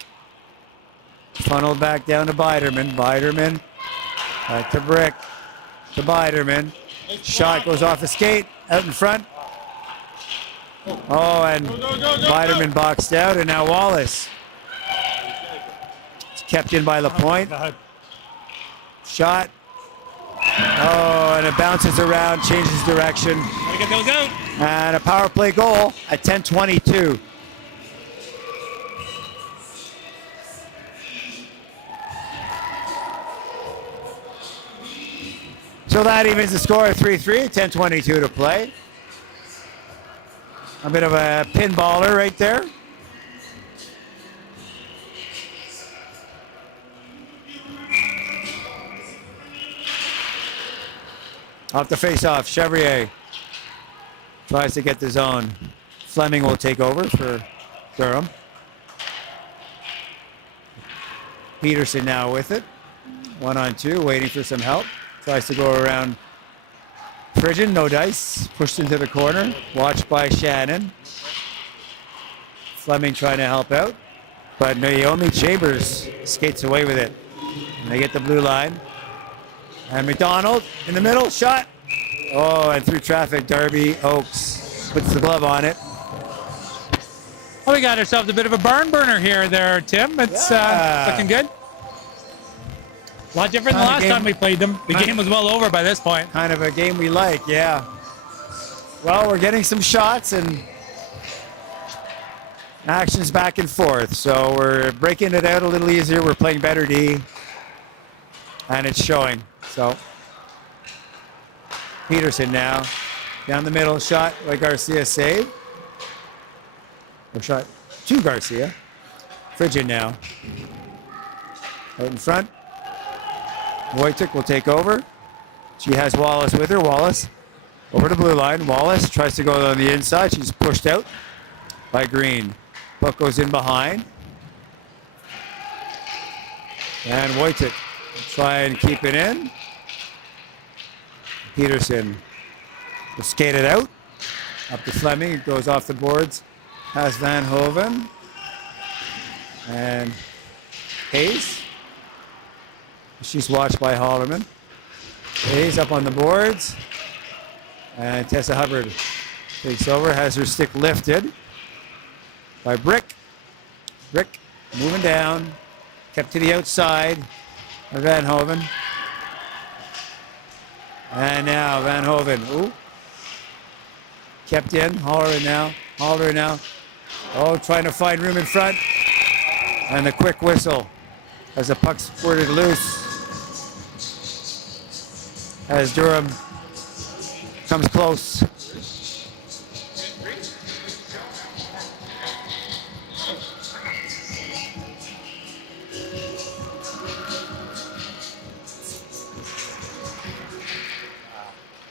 Funneled back down to Biderman. Biderman back to Brick. To Biderman. Shot goes off the skate. Out in front. Oh, and Biderman boxed out, and now Wallace. It's kept in by LaPointe. Shot. Oh, and it bounces around, changes direction. Gotta get those out. And a power play goal at 10:22. So that evens the score at 3-3, 10:22 to play. A bit of a pinballer right there. Off the face-off, Chevrier tries to get the zone. Fleming will take over for Durham. Peterson now with it. 1-on-2, waiting for some help. Tries to go around Pridgeon, no dice. Pushed into the corner. Watched by Shannon. Fleming trying to help out. But Naomi Chambers skates away with it. And they get the blue line. And McDonald in the middle, shot. Oh, and through traffic, Darby Oakes puts the glove on it. Well, we got ourselves a bit of a barn burner here there, Tim. It's looking good. A lot different than the last time we played them. The game was well over by this point. Kind of a game we like, yeah. Well, we're getting some shots and actions back and forth. So we're breaking it out a little easier. We're playing better D. And it's showing. So Peterson now down the middle, shot by Garcia, save. Or shot to Garcia. Frigid now. Out in front. Wojtek will take over. She has Wallace with her. Wallace over the blue line. Wallace tries to go on the inside. She's pushed out by Green. Puck goes in behind. And Wojtek will try and keep it in. Peterson will skate it out. Up to Fleming. It goes off the boards. Has Van Hoven. And Hayes. She's watched by Hollerman. Hayes up on the boards. And Tessa Hubbard takes over, has her stick lifted by Brick. Brick moving down, kept to the outside of Van Hoven. And now Van Hoven, ooh. Kept in, Hollerman now, Hollerman now. Oh, trying to find room in front. And the quick whistle as the puck squirted loose. As Durham comes close.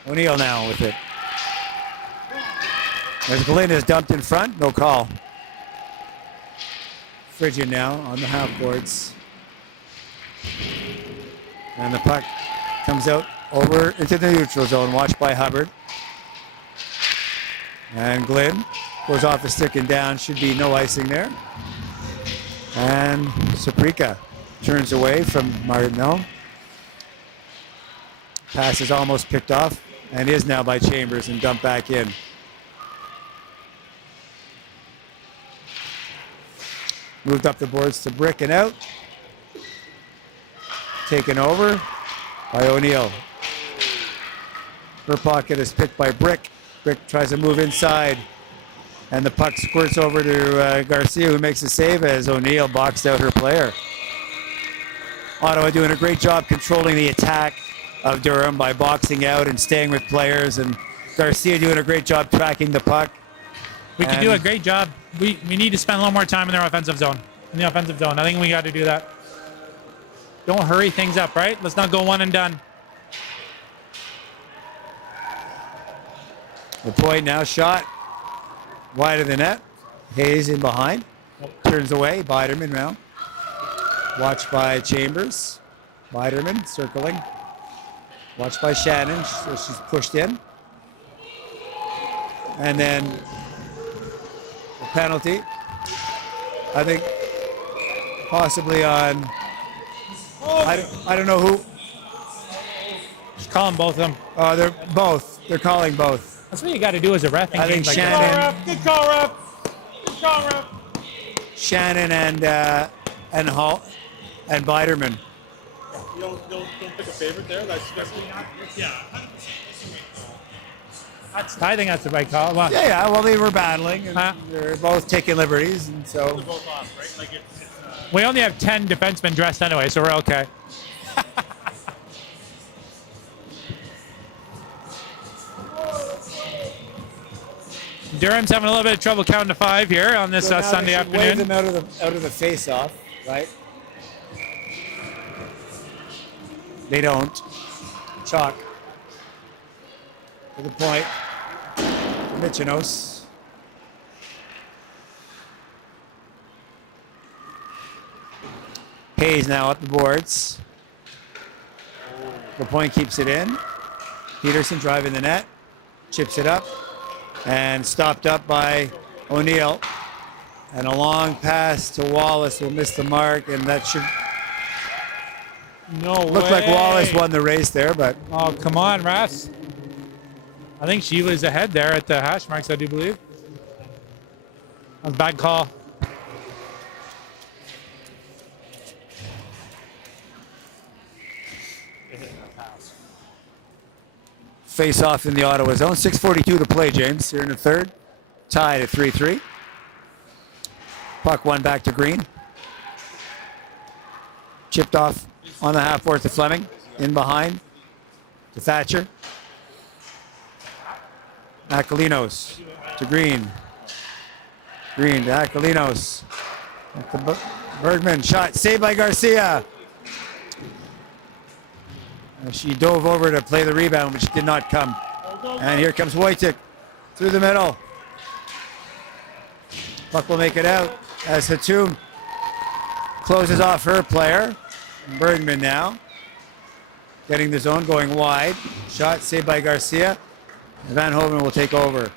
O'Neill now with it. As Glynn is dumped in front, no call. Frigid now on the half boards. And the puck comes out over into the neutral zone, watched by Hubbard. And Glynn goes off the stick and down. Should be no icing there. And Saprika turns away from Martineau. Pass is almost picked off and is now by Chambers and dumped back in. Moved up the boards to Brick and out. Taken over by O'Neill. Her pocket is picked by Brick. Brick tries to move inside. And the puck squirts over to Garcia, who makes a save as O'Neill boxed out her player. Ottawa doing a great job controlling the attack of Durham by boxing out and staying with players. And Garcia doing a great job tracking the puck. We can do a great job. We need to spend a little more time in their offensive zone. In the offensive zone. I think we got to do that. Don't hurry things up, right? Let's not go one and done. The point now shot wide of the net. Hayes in behind. Turns away. Biderman now. Watched by Chambers. Biderman circling. Watched by Shannon. So she's pushed in. And then the penalty. I think possibly on. I don't know who. Just call them both of them. They're both. They're calling both. That's what you got to do as a ref. I think like Shannon. Good call, ref. Good call, ref. Shannon and Hall and Biderman. You don't pick a favorite there. That's yeah. I think that's the right call. Well, Yeah. Well, they were battling. And they're both taking liberties, and so. They're both off, right? Like it's we only have 10 defensemen dressed anyway, so we're okay. Durham's having a little bit of trouble counting to 5 here on this So now Sunday they should wave afternoon. them out of the face-off, right? They don't. Chalk. To the point. Michinos. Hayes now up the boards. The point keeps it in. Peterson driving the net. Chips it up. And stopped up by O'Neill. And a long pass to Wallace will miss the mark, and that should look like Wallace won the race there, but. Oh, come on, Russ. I think she was ahead there at the hash marks, I do believe. That was a bad call. pass. Face off in the Ottawa zone. 6:42 to play, James. Here in the third. Tied at 3-3. Puck one back to Green. Chipped off on the half-board to Fleming. In behind to Thatcher. Akalinos to Green. Green to Akalinos. Bergman shot saved by Garcia. She dove over to play the rebound, which did not come. And here comes Wojcik through the middle. Puck will make it out as Hatum closes off her player. Bergman now getting the zone, going wide. Shot saved by Garcia. Van Hoven will take over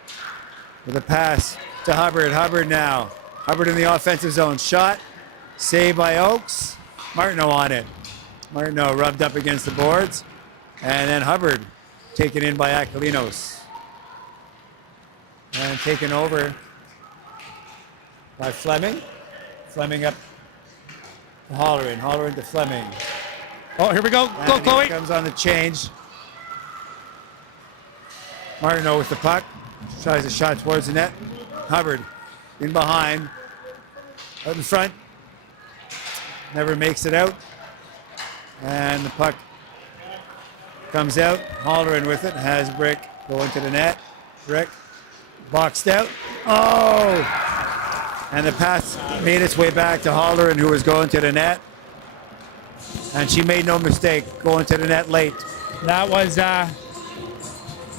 with a pass to Hubbard. Hubbard now. Hubbard in the offensive zone. Shot saved by Oakes. Martineau on it. Martineau rubbed up against the boards. And then Hubbard taken in by Akalinos. And taken over by Fleming. Fleming up to Holleran. Holleran to Fleming. Oh, here we go. And Go, Chloe. here comes on the change. Martineau with the puck. Tries a shot towards the net. Hubbard in behind. Out in front. Never makes it out. And the puck comes out. Holleran with it. Has Brick going to the net. Brick boxed out. Oh! And the pass made its way back to Holleran, who was going to the net. And she made no mistake going to the net late. That was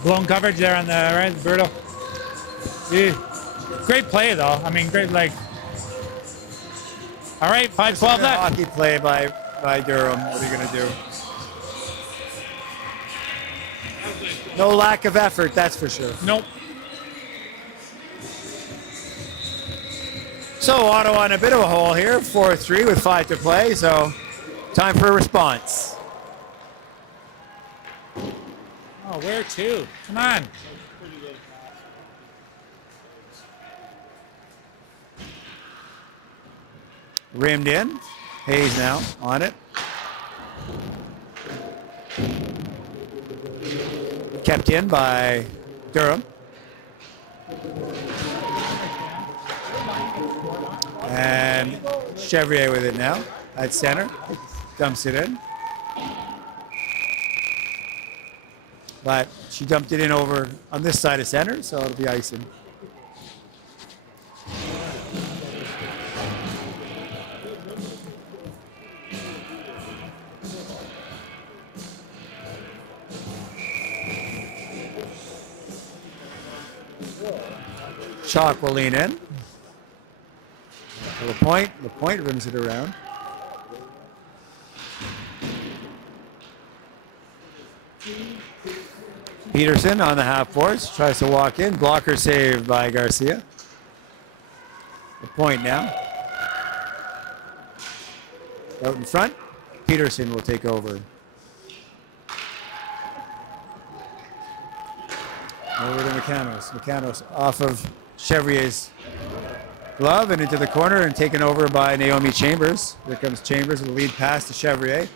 blown coverage there on the right, Berto. Great play though. I mean, great like. All right, 5-12 left. Hockey play by Durham. What are you going to do? No lack of effort, that's for sure. Nope. So Ottawa in a bit of a hole here, 4-3 with 5 to play. So time for a response. Oh, where to? Come on. Rimmed in. Hayes now on it. Kept in by Durham. And Chevrier with it now at center. Dumps it in. But she dumped it in over on this side of center, so it'll be icing. Chalk will lean in. To LaPointe rims it around. Peterson on the half boards, tries to walk in. Blocker saved by Garcia. LaPointe now. Out in front, Peterson will take over. Over to McCanos. McCanos off of Chevrier's glove and into the corner and taken over by Naomi Chambers. Here comes Chambers with the lead pass to Chevrier.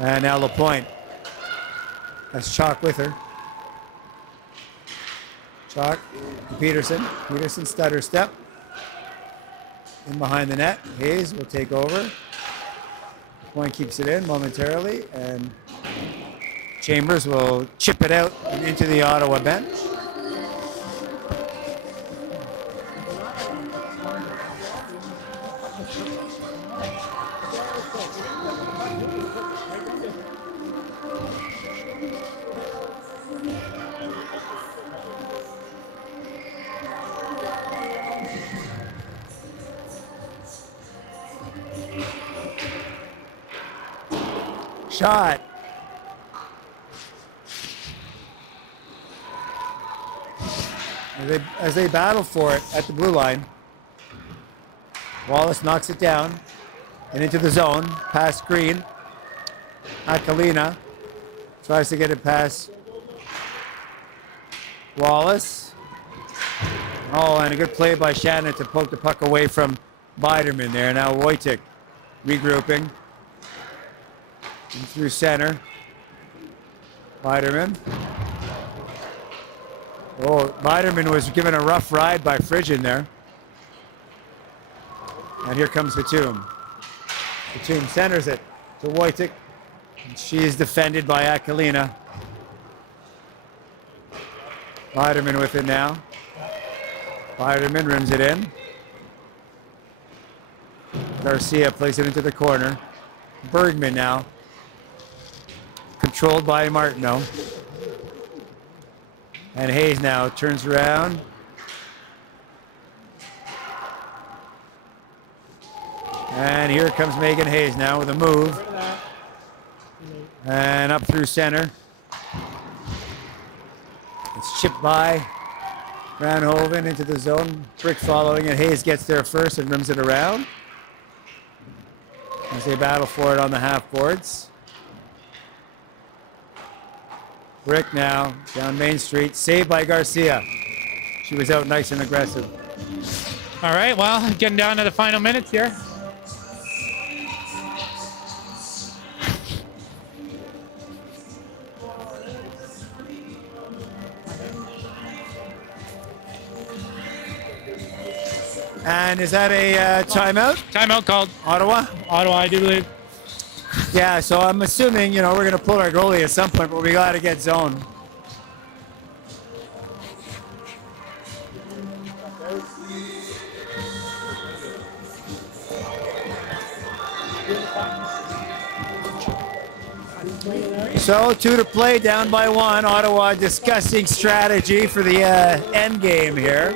And now LaPointe has Chalk with her. Chalk to Peterson. Peterson stutter step. In behind the net. Hayes will take over. LaPointe keeps it in momentarily, and Chambers will chip it out and into the Ottawa bench. Shot. As they battle for it at the blue line, Wallace knocks it down and into the zone, past Green. Akalina tries to get it past Wallace. Oh, and a good play by Shannon to poke the puck away from Biderman there. Now Wojcik regrouping. And through center. Biderman. Oh, Biderman was given a rough ride by Frigin there. And here comes Batum. Batum centers it to Wojcik. And she is defended by Akalina. Biderman with it now. Biderman rims it in. Garcia plays it into the corner. Bergman now. Controlled by Martineau. And Hayes now turns around. And here comes Megan Hayes now with a move. And up through center. It's chipped by Ranhoven into the zone. Brick following, and Hayes gets there first and rims it around. As they battle for it on the half boards. Brick now down Main Street, saved by Garcia. She was out nice and aggressive. All right, well, getting down to the final minutes here. And is that a timeout? Timeout called. Ottawa? Ottawa, I do believe. Yeah, so I'm assuming, we're going to pull our goalie at some point, but we got to get zone. So 2 to play, down by 1. Ottawa discussing strategy for the end game here.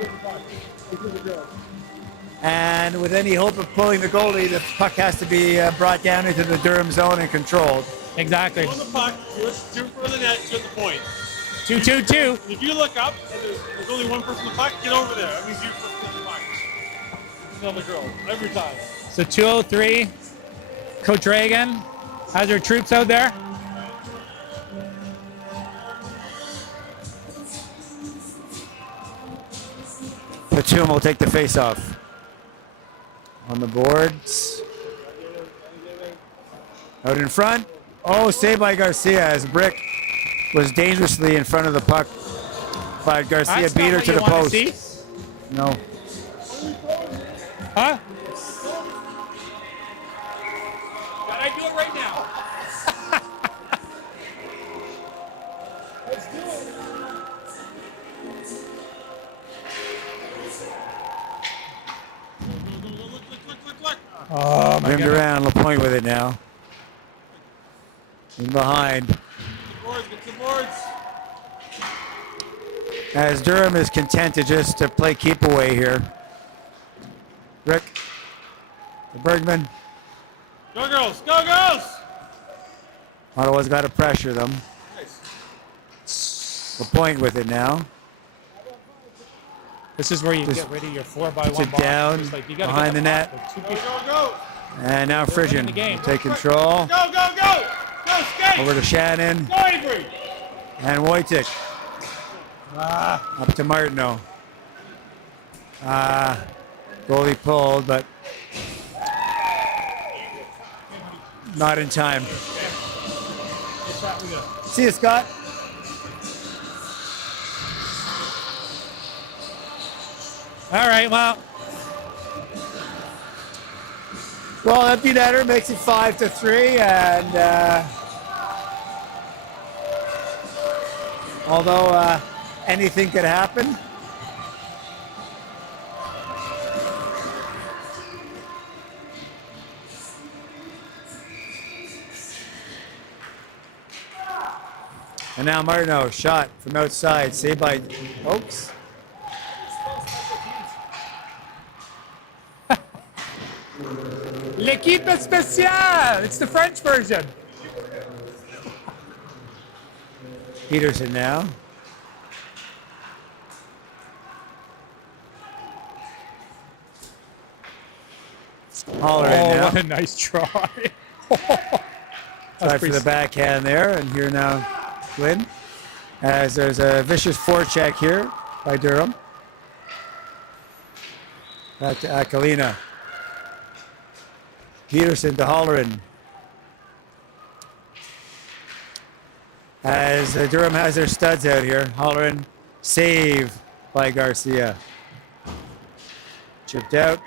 And with any hope of pulling the goalie, the puck has to be brought down into the Durham zone and controlled. Exactly. On the puck, shoot for the net, shoot the point. 2-2-2. If you look up and there's only one person on the puck, get over there. That means you're supposed to get the puck. Tell the girl every time. So 203. Coach Reagan has her troops out there. Batum will take the face-off. On the boards. Out in front. Oh, saved by Garcia as Brick was dangerously in front of the puck. But Garcia That's beat her not to the what you wanna post. see. No. Huh? Gotta do it right now. Oh my Rimmed God. around, LaPointe with it now. In behind. Get some boards. As Durham is content to just to play keep away here. Rick. To Bergman. Go girls, go girls! Ottawa's got to pressure them. LaPointe with it now. This is where you Just get rid of your 4x1 puts it box. down Just like, you gotta behind get the puck. net. Like, two Go, people- go, go! And now They're winning the Frigin game. will take control. Go, go, go! Go, skate! Over to Shannon. Go, Avery! And Wojcik. Up to Martineau. Goalie pulled, but not in time. See you, Scott. All right, well, Empty netter makes it 5-3, and although anything could happen. And now Martineau, shot from outside, saved by Oakes. l'équipe spéciale. It's the French version. Peterson now. Holler in Oh, now. what a nice try. Try for the backhand there, and here now Flynn. As there's a vicious forecheck here by Durham. Back to Akalina. Peterson to Holleran. As Durham has their studs out here. Holleran, save by Garcia. Chipped out.